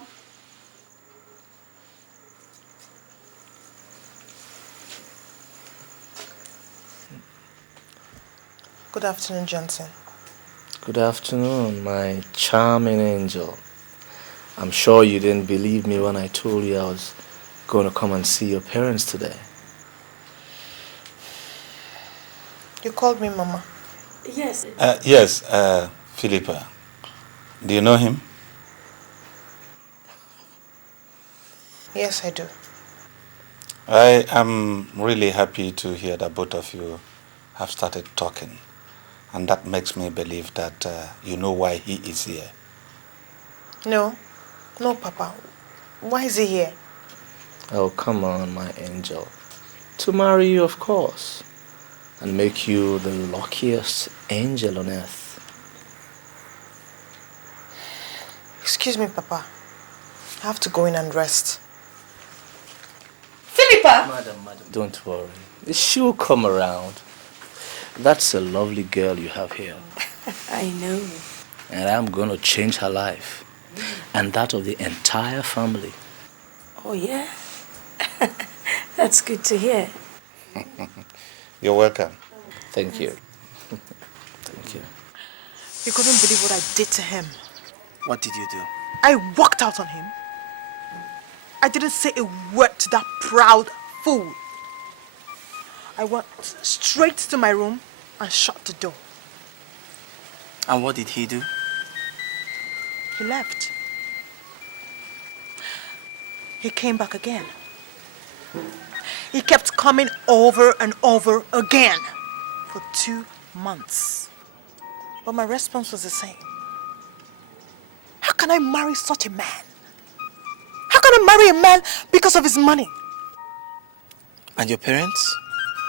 Good afternoon, Johnson. Good afternoon, my charming angel. I'm sure you didn't believe me when I told you I was going to come and see your parents today. You called me Mama. Yes. Yes, Philippa. Do you know him? Yes, I do. I am really happy to hear that both of you have started talking. And that makes me believe that you know why he is here. No, Papa. Why is he here? Oh, come on, my angel. To marry you, of course. And make you the luckiest angel on earth. Excuse me, Papa. I have to go in and rest. Philippa! Madam, don't worry. She'll come around. That's a lovely girl you have here. I know. And I'm going to change her life. And that of the entire family. Oh, yeah? That's good to hear. You're welcome. Thank you. Thank you. You couldn't believe what I did to him. What did you do? I walked out on him. I didn't say a word to that proud fool. I went straight to my room and shut the door. And what did he do? He left. He came back again. He kept coming over and over again for 2 months. But my response was the same. How can I marry such a man? How can I marry a man because of his money? And your parents?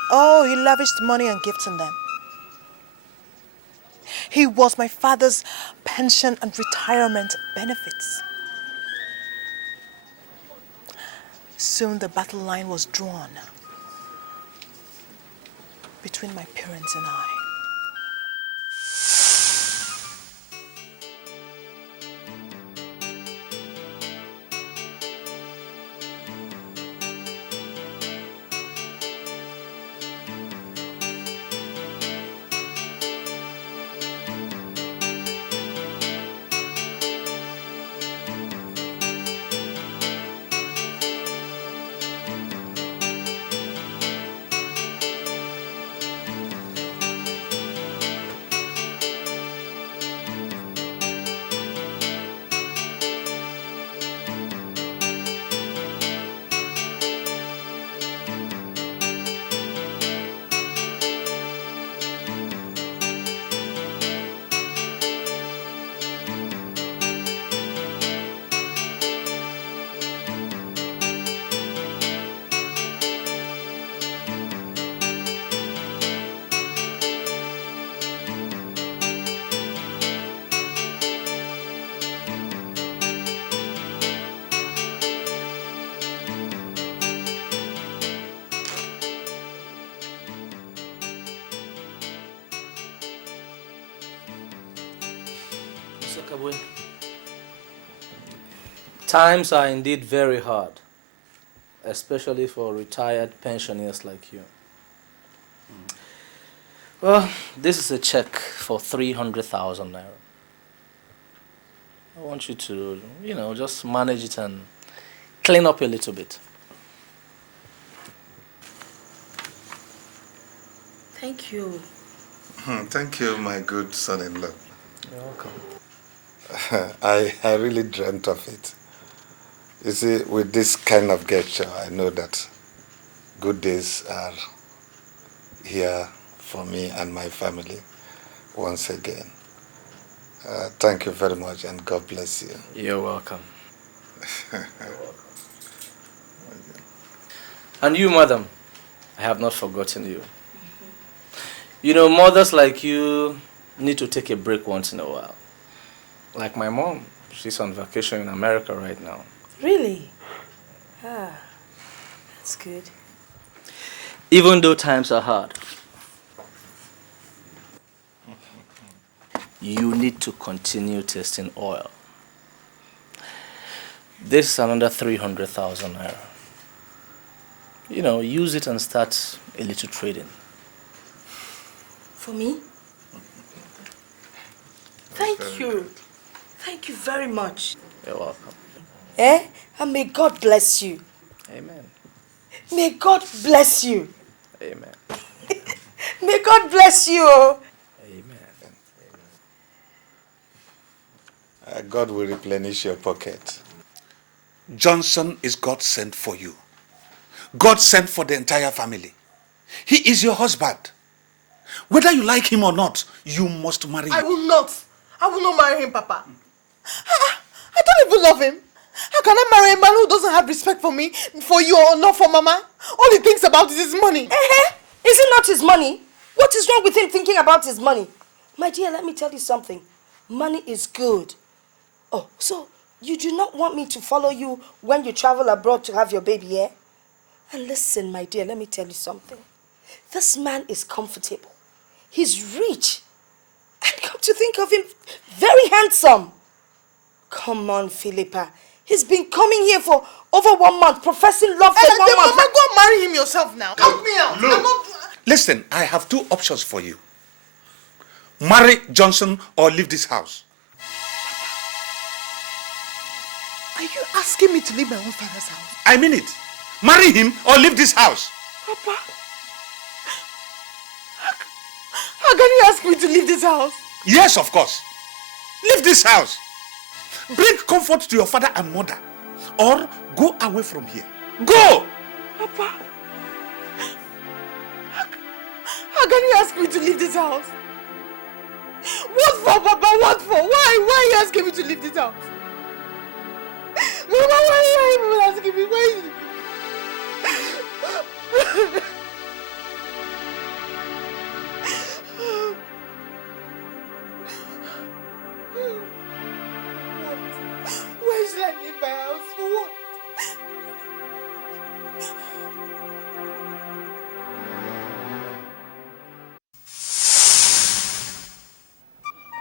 Oh, he lavished money and gifts on them. He was my father's pension and retirement benefits. Soon the battle line was drawn between my parents and I. Times are indeed very hard, especially for retired pensioners like you. Well, this is a check for 300,000 naira. I want you to, just manage it and clean up a little bit. Thank you. Thank you, my good son-in-law. You're welcome. I really dreamt of it. You see, with this kind of gesture, I know that good days are here for me and my family once again. Thank you very much, and God bless you. You're welcome. And you, madam, I have not forgotten you. You know, mothers like you need to take a break once in a while. Like my mom, she's on vacation in America right now. Really? Ah, that's good. Even though times are hard, you need to continue testing oil. This is another 300,000 naira. Use it and start a little trading. For me? Thank you. Thank you very much. You're welcome. And may God bless you. Amen. May God bless you. Amen. May God bless you. Amen. God will replenish your pocket. Johnson is God sent for you. God sent for the entire family. He is your husband. Whether you like him or not, you must marry him. I will not. I will not marry him, Papa. I don't even love him. How can I marry a man who doesn't have respect for me, for you, or not for Mama? All he thinks about is his money. Is it not his money? What is wrong with him thinking about his money? My dear, let me tell you something. Money is good. Oh, so you do not want me to follow you when you travel abroad to have your baby, eh? And listen, my dear, let me tell you something. This man is comfortable. He's rich. And come to think of him, very handsome. Come on, Philippa. He's been coming here for over 1 month, professing love for 1 month. Mama, go marry him yourself now. Help me out. Listen, I have two options for you. Marry Johnson or leave this house. Are you asking me to leave my own father's house? I mean it. Marry him or leave this house. Papa, how can you ask me to leave this house? Yes, of course. Leave this house. Bring comfort to your father and mother. Or go away from here. Go! Papa, how can you ask me to leave this house? What for, Papa? What for? Why are you asking me to leave this house? Mama, why are you asking me? Why?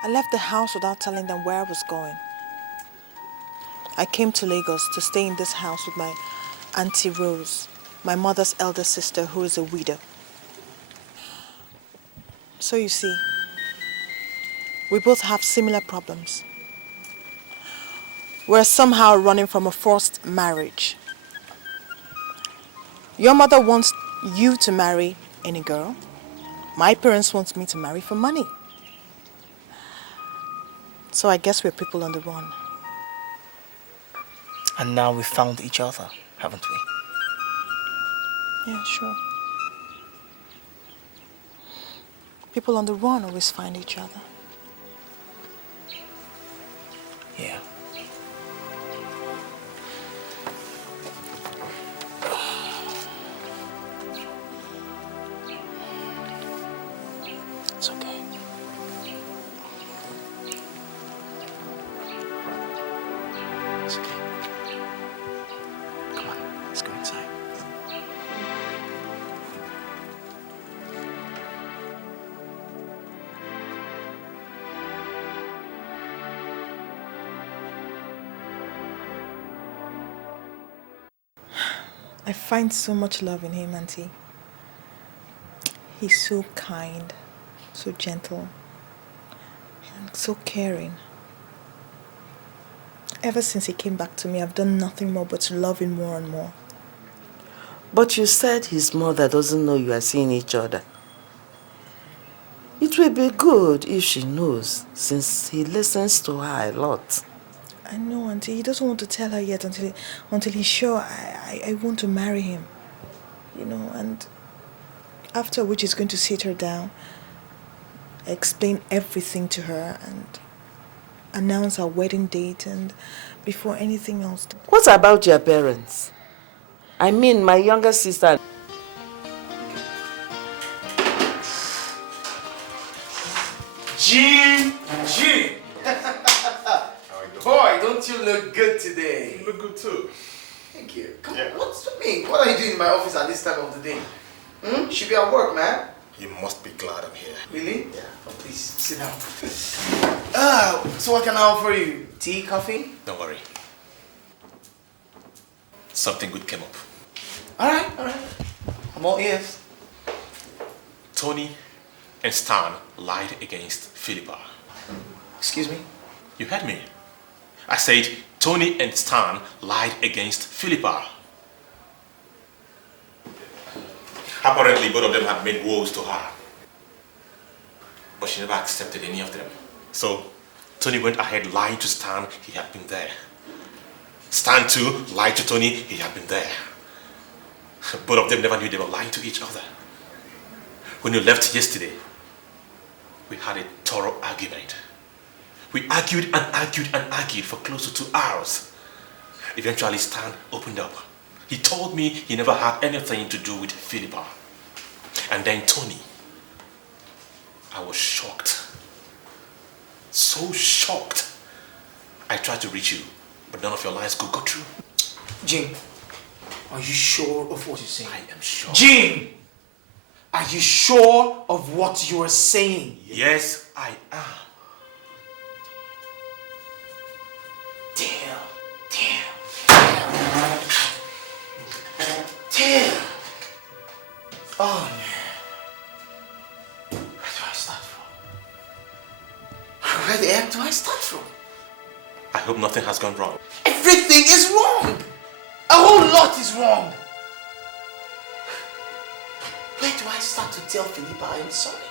I left the house without telling them where I was going. I came to Lagos to stay in this house with my Auntie Rose, my mother's elder sister who is a widow. So you see, we both have similar problems. We're somehow running from a forced marriage. Your mother wants you to marry any girl. My parents want me to marry for money. So I guess we're people on the run. And now we found each other, haven't we? Yeah, sure. People on the run always find each other. Yeah. It's okay. It's okay. Come on, let's go inside. I find so much love in him, Auntie. He's so kind, so gentle, and so caring. Ever since he came back to me, I've done nothing more but to love him more and more. But you said his mother doesn't know you are seeing each other. It will be good if she knows, since he listens to her a lot. I know, Auntie. He doesn't want to tell her yet until he's sure I want to marry him. You know, and after which he's going to sit her down, explain everything to her, and announce our wedding date, and before anything else. What about your parents? I mean, my younger sister. Jim! Boy, don't you look good today? You look good too. Thank you. Come on, what's with me? What are you doing in my office at this time of the day? Should be at work, man. You must be glad I'm here. Really? Yeah. Oh, please, sit down. So what can I offer you? Tea, coffee? Don't worry. Something good came up. All right. I'm all ears. Tony and Stan lied against Philippa. Excuse me? You heard me. I said Tony and Stan lied against Philippa. Apparently, both of them had made vows to her. But she never accepted any of them. So, Tony went ahead lying to Stan he had been there. Stan too lied to Tony he had been there. Both of them never knew they were lying to each other. When you left yesterday, we had a thorough argument. We argued and argued and argued for close to 2 hours. Eventually, Stan opened up. He told me he never had anything to do with Philippa. And then Tony. I was shocked. So shocked. I tried to reach you, but none of your lines could go through. Jim, are you sure of what you're saying? I am sure. Jim! Are you sure of what you are saying? Yes, I am. Damn. Oh, man. Where do I start from? Where the heck do I start from? I hope nothing has gone wrong. Everything is wrong. A whole lot is wrong. Where do I start to tell Philippa I am sorry?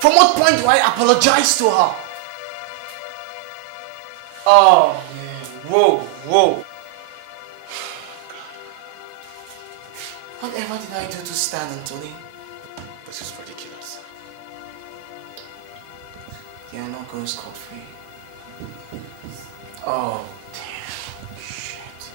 From what point do I apologize to her? Oh, man. Whoa. Whatever did I do to Stan and Tony? This is ridiculous. They are not going scot-free. Oh, damn. Shit.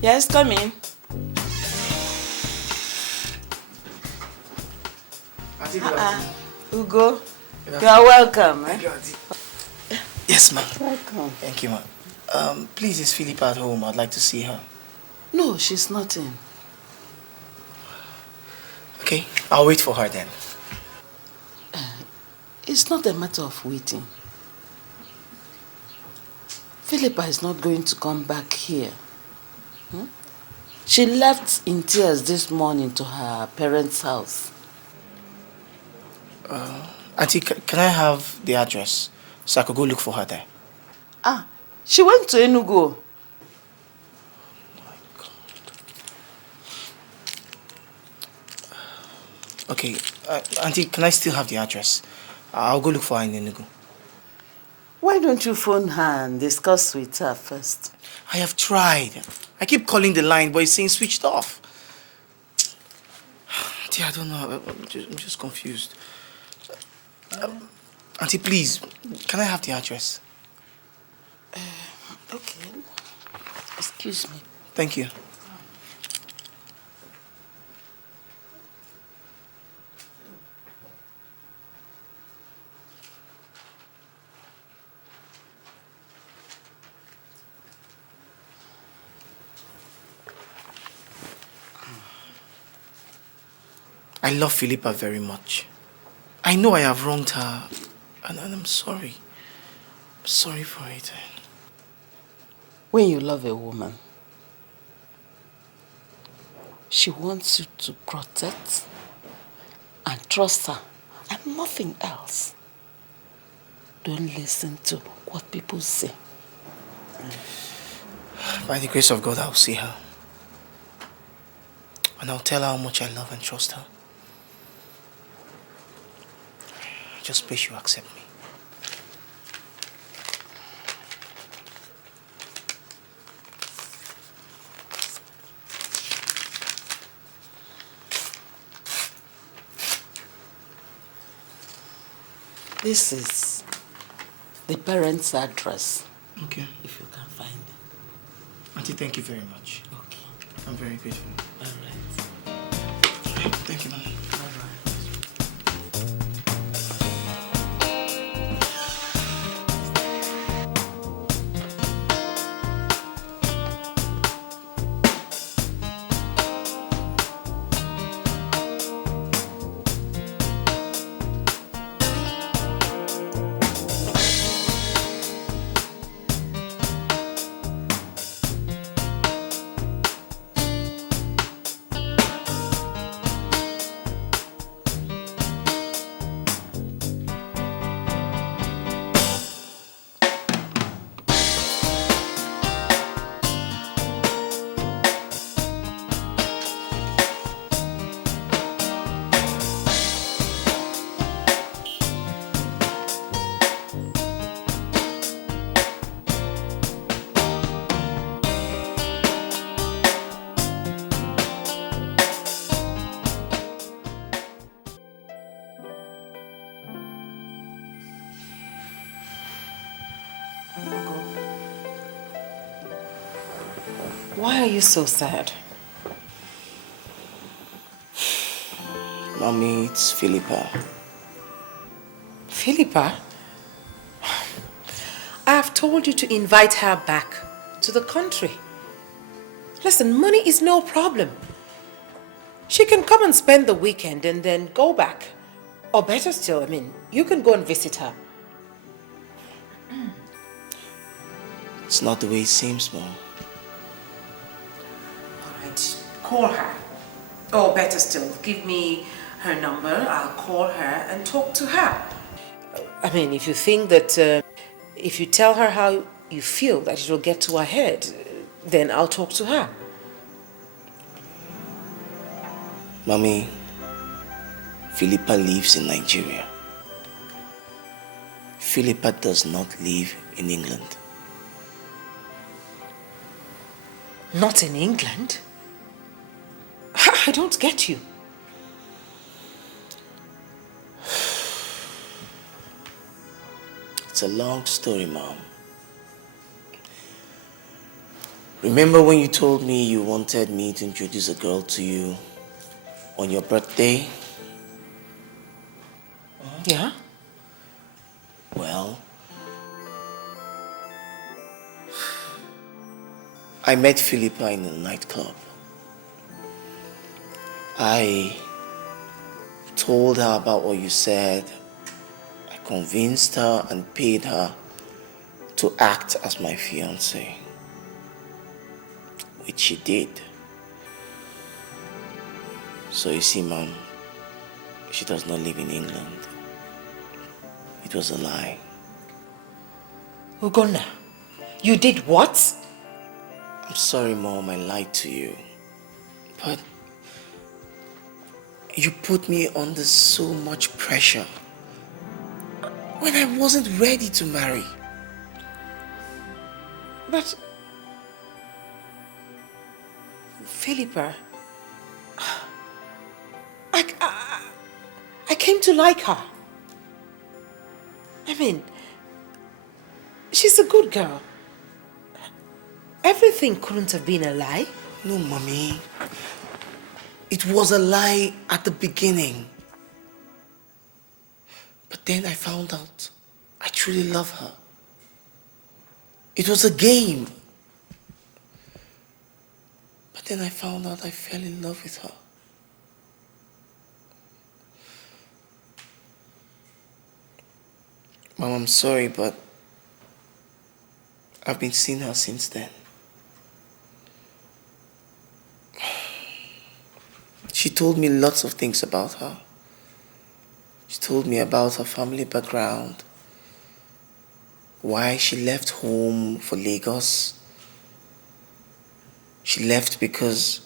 Yes, come in. Ugo, you are welcome. Yes, ma'am. Welcome. Thank you, ma'am. Please, is Philippa at home? I'd like to see her. No, she's not in. Okay, I'll wait for her then. It's not a matter of waiting. Philippa is not going to come back here. She left in tears this morning to her parents' house. Auntie, can I have the address so I could go look for her there? She went to Enugu. Okay, Auntie, can I still have the address? I'll go look for her in Enugu. Why don't you phone her and discuss with her first? I have tried. I keep calling the line, but it's saying switched off. Auntie, I don't know. I'm just confused. Auntie, please, can I have the address? Okay. Excuse me. Thank you. I love Philippa very much. I know I have wronged her, and I'm sorry. I'm sorry for it. When you love a woman, she wants you to protect and trust her, and nothing else. Don't listen to what people say. By the grace of God, I'll see her. And I'll tell her how much I love and trust her. I just pray she'll accept me. This is the parents' address. Okay. If you can find it. Auntie, thank you very much. Okay. I'm very grateful. All right. Thank you, Mama. Why are you so sad? Mommy, it's Philippa. Philippa? I have told you to invite her back to the country. Listen, money is no problem. She can come and spend the weekend and then go back. Or better still, you can go and visit her. It's not the way it seems, Mom. Alright, call her. Or better still, give me her number. I'll call her and talk to her. If you think that if you tell her how you feel that it will get to her head, then I'll talk to her. Mommy, Philippa lives in Nigeria. Philippa does not live in England. Not in England? I don't get you. It's a long story, Mom. Remember when you told me you wanted me to introduce a girl to you on your birthday? Yeah? Well, I met Philippa in a nightclub. I told her about what you said. I convinced her and paid her to act as my fiancée, which she did. So you see, Mom, she does not live in England. It was a lie. Ugonna, you did what? I'm sorry, Mom, I lied to you. But you put me under so much pressure when I wasn't ready to marry. But, Philippa, I came to like her. I mean, she's a good girl. Everything couldn't have been a lie. No, Mommy. It was a lie at the beginning. But then I found out I truly love her. It was a game. But then I found out I fell in love with her. Mom, I'm sorry, but I've been seeing her since then. She told me lots of things about her. She told me about her family background, why she left home for Lagos. She left because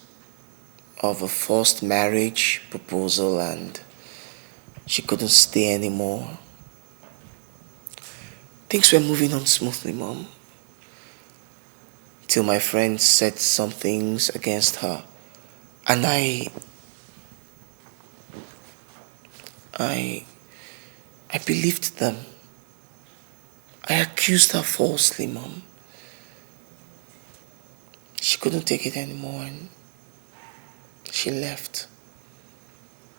of a forced marriage proposal and she couldn't stay anymore. Things were moving on smoothly, Mom, till my friends said some things against her, and I believed them. I accused her falsely, Mom. She couldn't take it anymore and she left.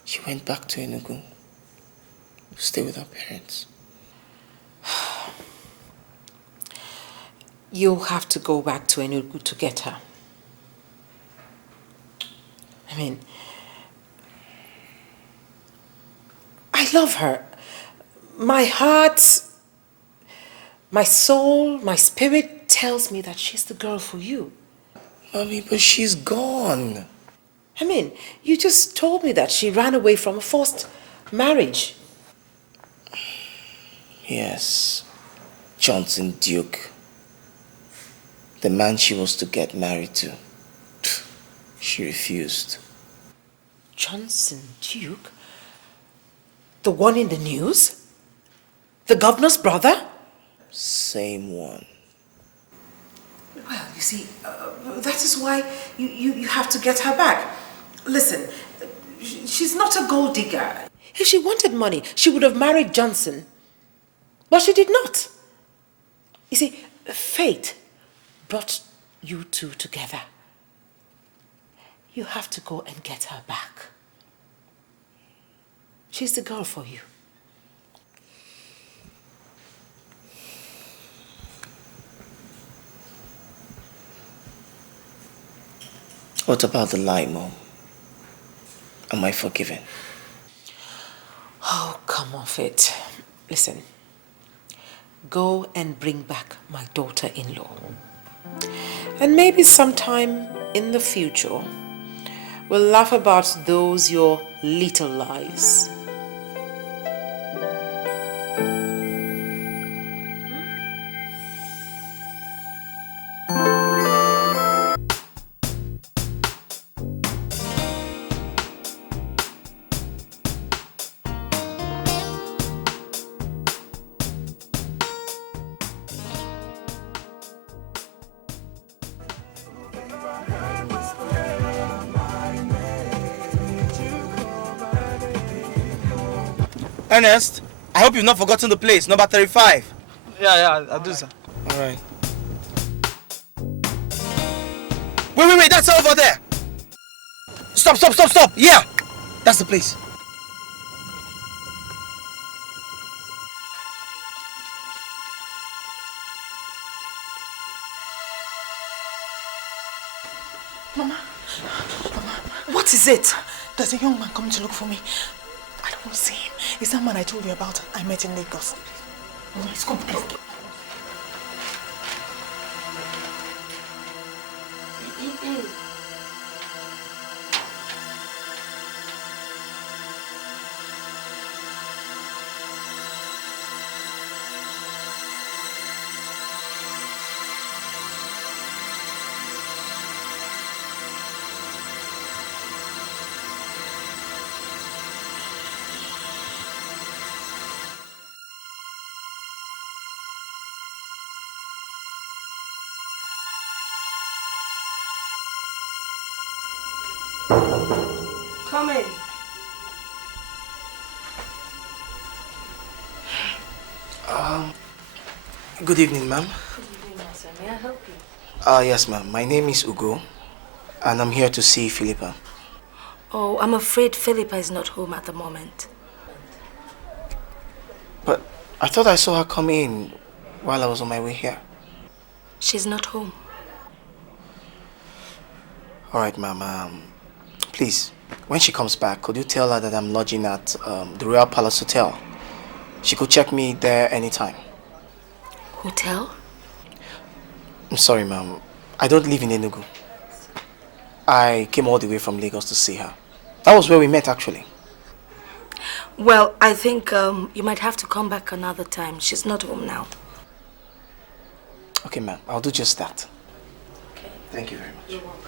She went back to Enugu to stay with her parents. You'll have to go back to Enugu to get her. I mean, I love her. My heart, my soul, my spirit tells me that she's the girl for you. Mommy, but she's gone. I mean, you just told me that she ran away from a forced marriage. Yes, Johnson Duke. The man she was to get married to. She refused. Johnson Duke? The one in the news? The governor's brother? Same one. Well, you see, that is why you have to get her back. Listen, she's not a gold digger. If she wanted money, she would have married Johnson. But she did not. You see, fate brought you two together. You have to go and get her back. She's the girl for you. What about the lie, Mom? Am I forgiven? Oh, come off it. Listen, go and bring back my daughter-in-law. And maybe sometime in the future, we'll laugh about those your little lies. Ernest, I hope you've not forgotten the place, number 35. Yeah, I do, sir. All right. Wait, that's over there. Stop. Yeah, that's the place. Mama, what is it? There's a young man coming to look for me. I don't want to see him. It's that man I told you about. I met in Lagos. Mama, he's come, please. Come in. Good evening, ma'am. Good evening, sir. May I help you? Yes, ma'am. My name is Ugo, and I'm here to see Philippa. Oh, I'm afraid Philippa is not home at the moment. But I thought I saw her come in while I was on my way here. She's not home. All right, ma'am. Please, when she comes back, could you tell her that I'm lodging at the Royal Palace Hotel? She could check me there anytime. Hotel? I'm sorry, ma'am. I don't live in Enugu. I came all the way from Lagos to see her. That was where we met, actually. Well, I think you might have to come back another time. She's not home now. Okay, ma'am. I'll do just that. Okay. Thank you very much. You're welcome.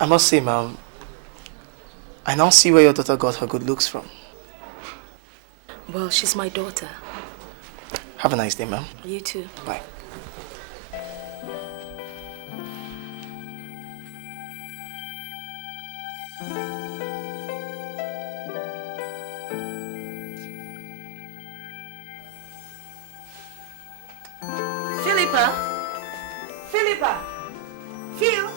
I must say, ma'am, I now see where your daughter got her good looks from. Well, she's my daughter. Have a nice day, ma'am. You too. Bye. Philippa? Phil?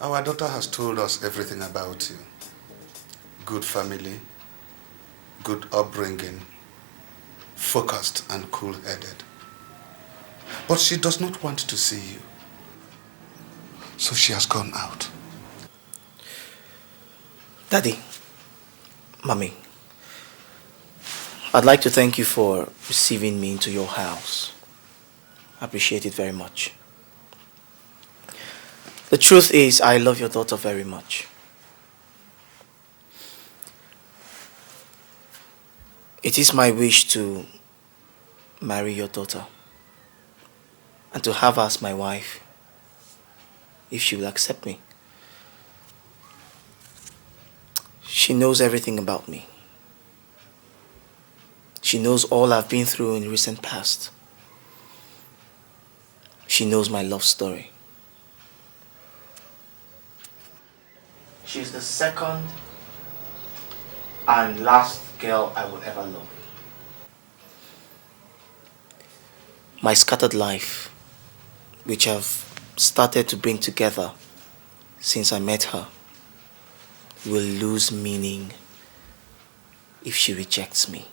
Our daughter has told us everything about you. Good family, good upbringing, focused and cool-headed. But she does not want to see you. So she has gone out. Daddy, Mommy, I'd like to thank you for receiving me into your house. I appreciate it very much. The truth is, I love your daughter very much. It is my wish to marry your daughter and to have her as my wife, if she will accept me. She knows everything about me. She knows all I've been through in the recent past. She knows my love story. She's the second and last girl I will ever love. My scattered life, which I've started to bring together since I met her, will lose meaning if she rejects me.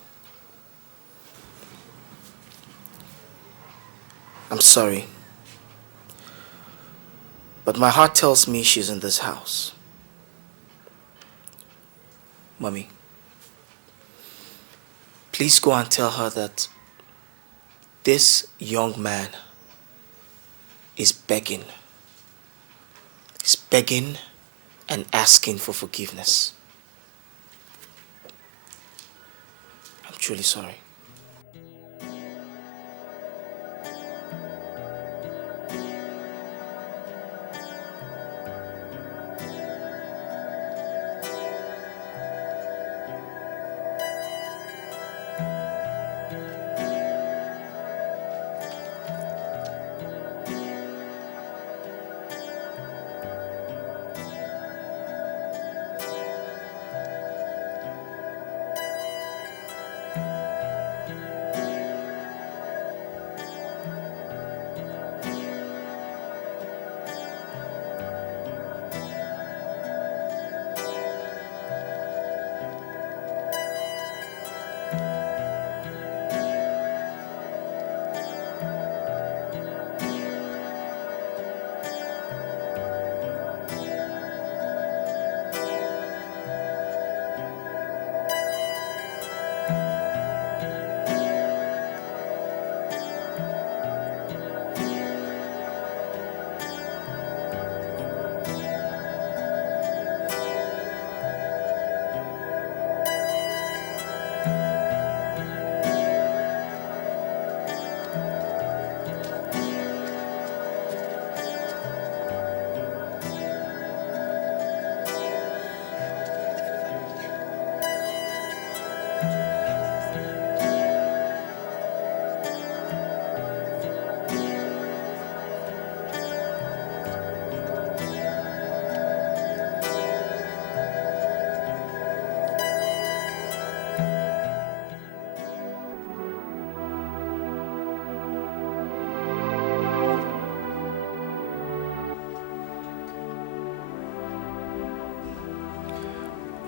I'm sorry, but my heart tells me she's in this house. Mommy, please go and tell her that this young man is begging. He's begging and asking for forgiveness. I'm truly sorry.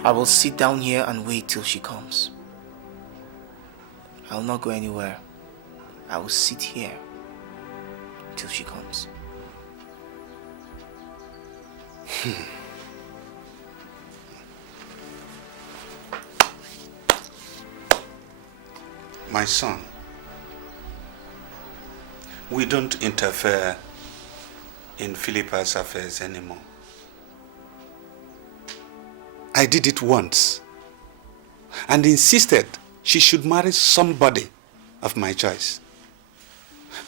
I will sit down here and wait till she comes. I will not go anywhere. I will sit here till she comes. My son, we don't interfere in Philippa's affairs anymore. I did it once and insisted she should marry somebody of my choice.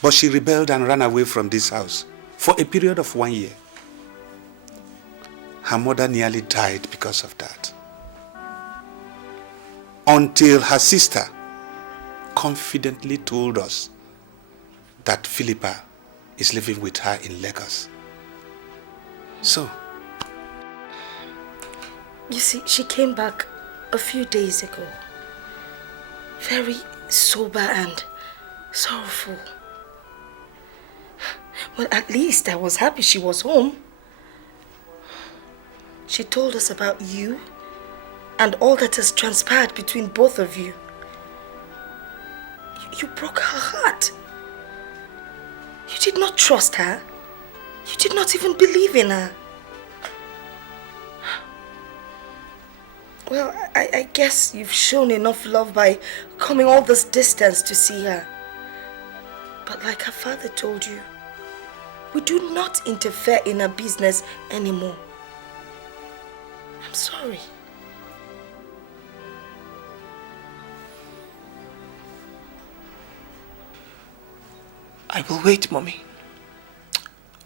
But she rebelled and ran away from this house for a period of 1 year. Her mother nearly died because of that. Until her sister confidently told us that Philippa is living with her in Lagos. So, you see, she came back a few days ago. Very sober and sorrowful. Well, at least I was happy she was home. She told us about you and all that has transpired between both of you. You broke her heart. You did not trust her. You did not even believe in her. Well, I guess you've shown enough love by coming all this distance to see her. But like her father told you, we do not interfere in her business anymore. I'm sorry. I will wait, Mommy.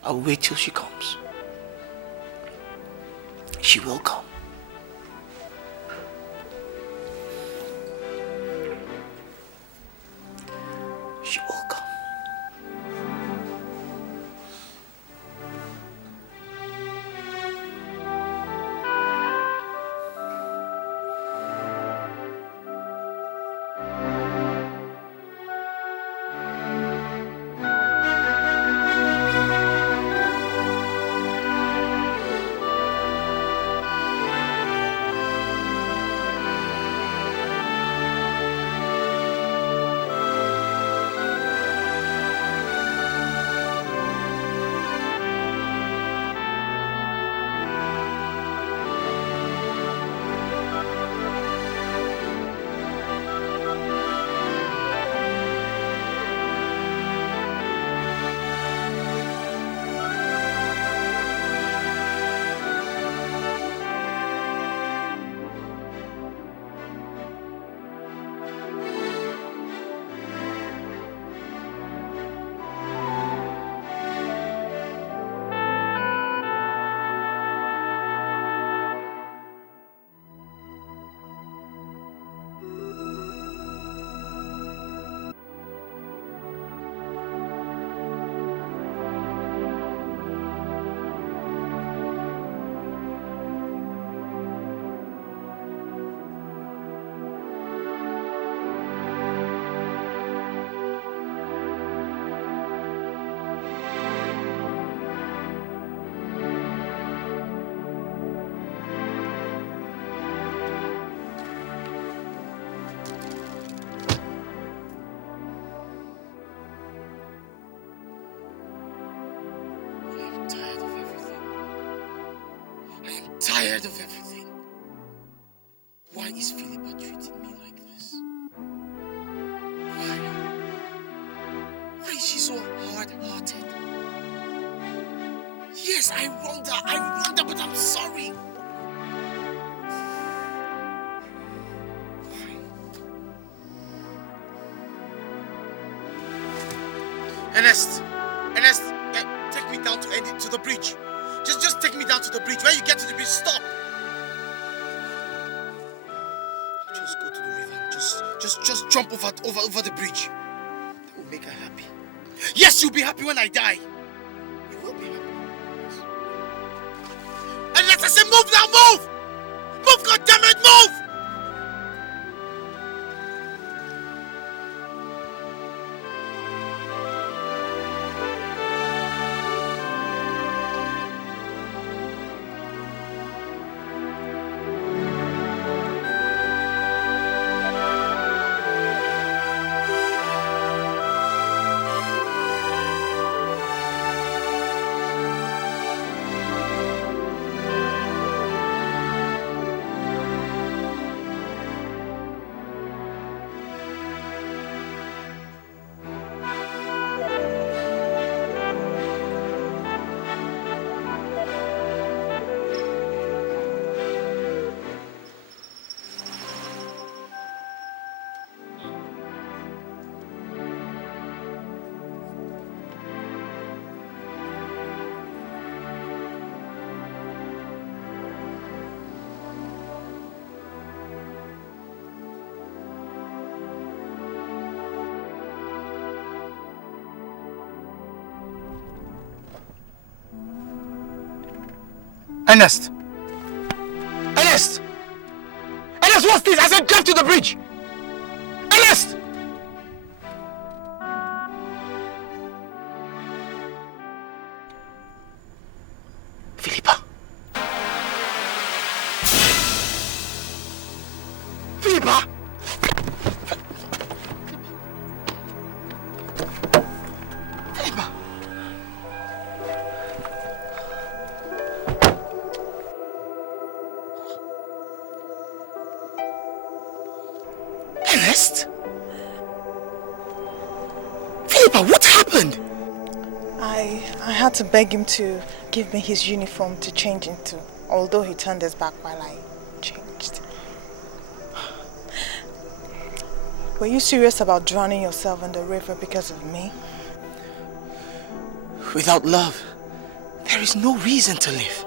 I will wait till she comes. She will come. She will come. tired of everything. Why is Philippa treating me like this? Why? Why is she so hard-hearted? Yes, I wronged her, but I'm sorry. Ernest, take me down to the bridge. Just take me down to the bridge. When you get to the bridge, stop. Just go to the river and just jump over the bridge. That will make her happy. Yes, you'll be happy when I die. You will be happy. And let us say, move now, move! Move, goddammit, move! Ernest! Ernest! Ernest, what's this? I said drive to the bridge! Ernest! Philippa! Philippa! Philippa! Ernest? Philippa, what happened? I had to beg him to give me his uniform to change into, although he turned his back while I changed. Were you serious about drowning yourself in the river because of me? Without love, there is no reason to live.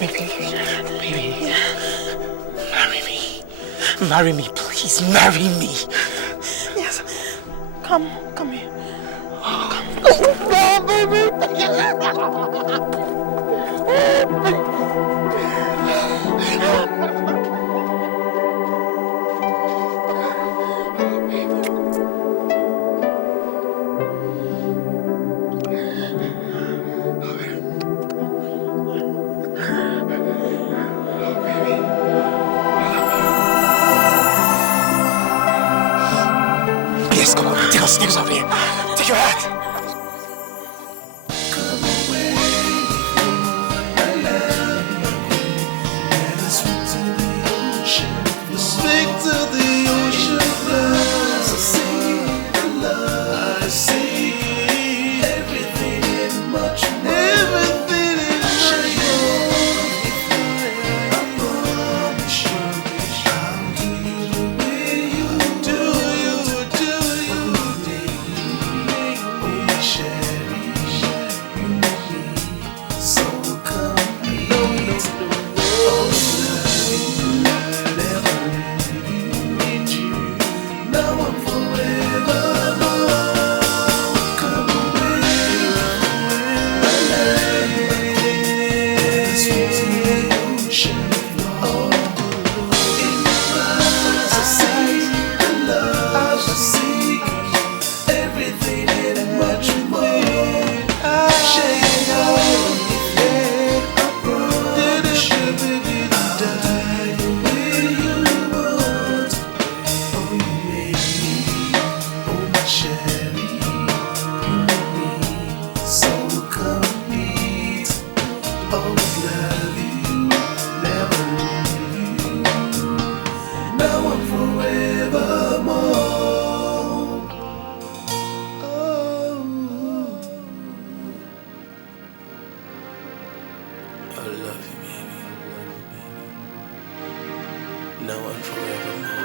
Baby, marry me. Marry me, please, marry me. Yes. Come here. Come. Oh, baby. Yes, come on, take us over here. Take your hat. now and forevermore.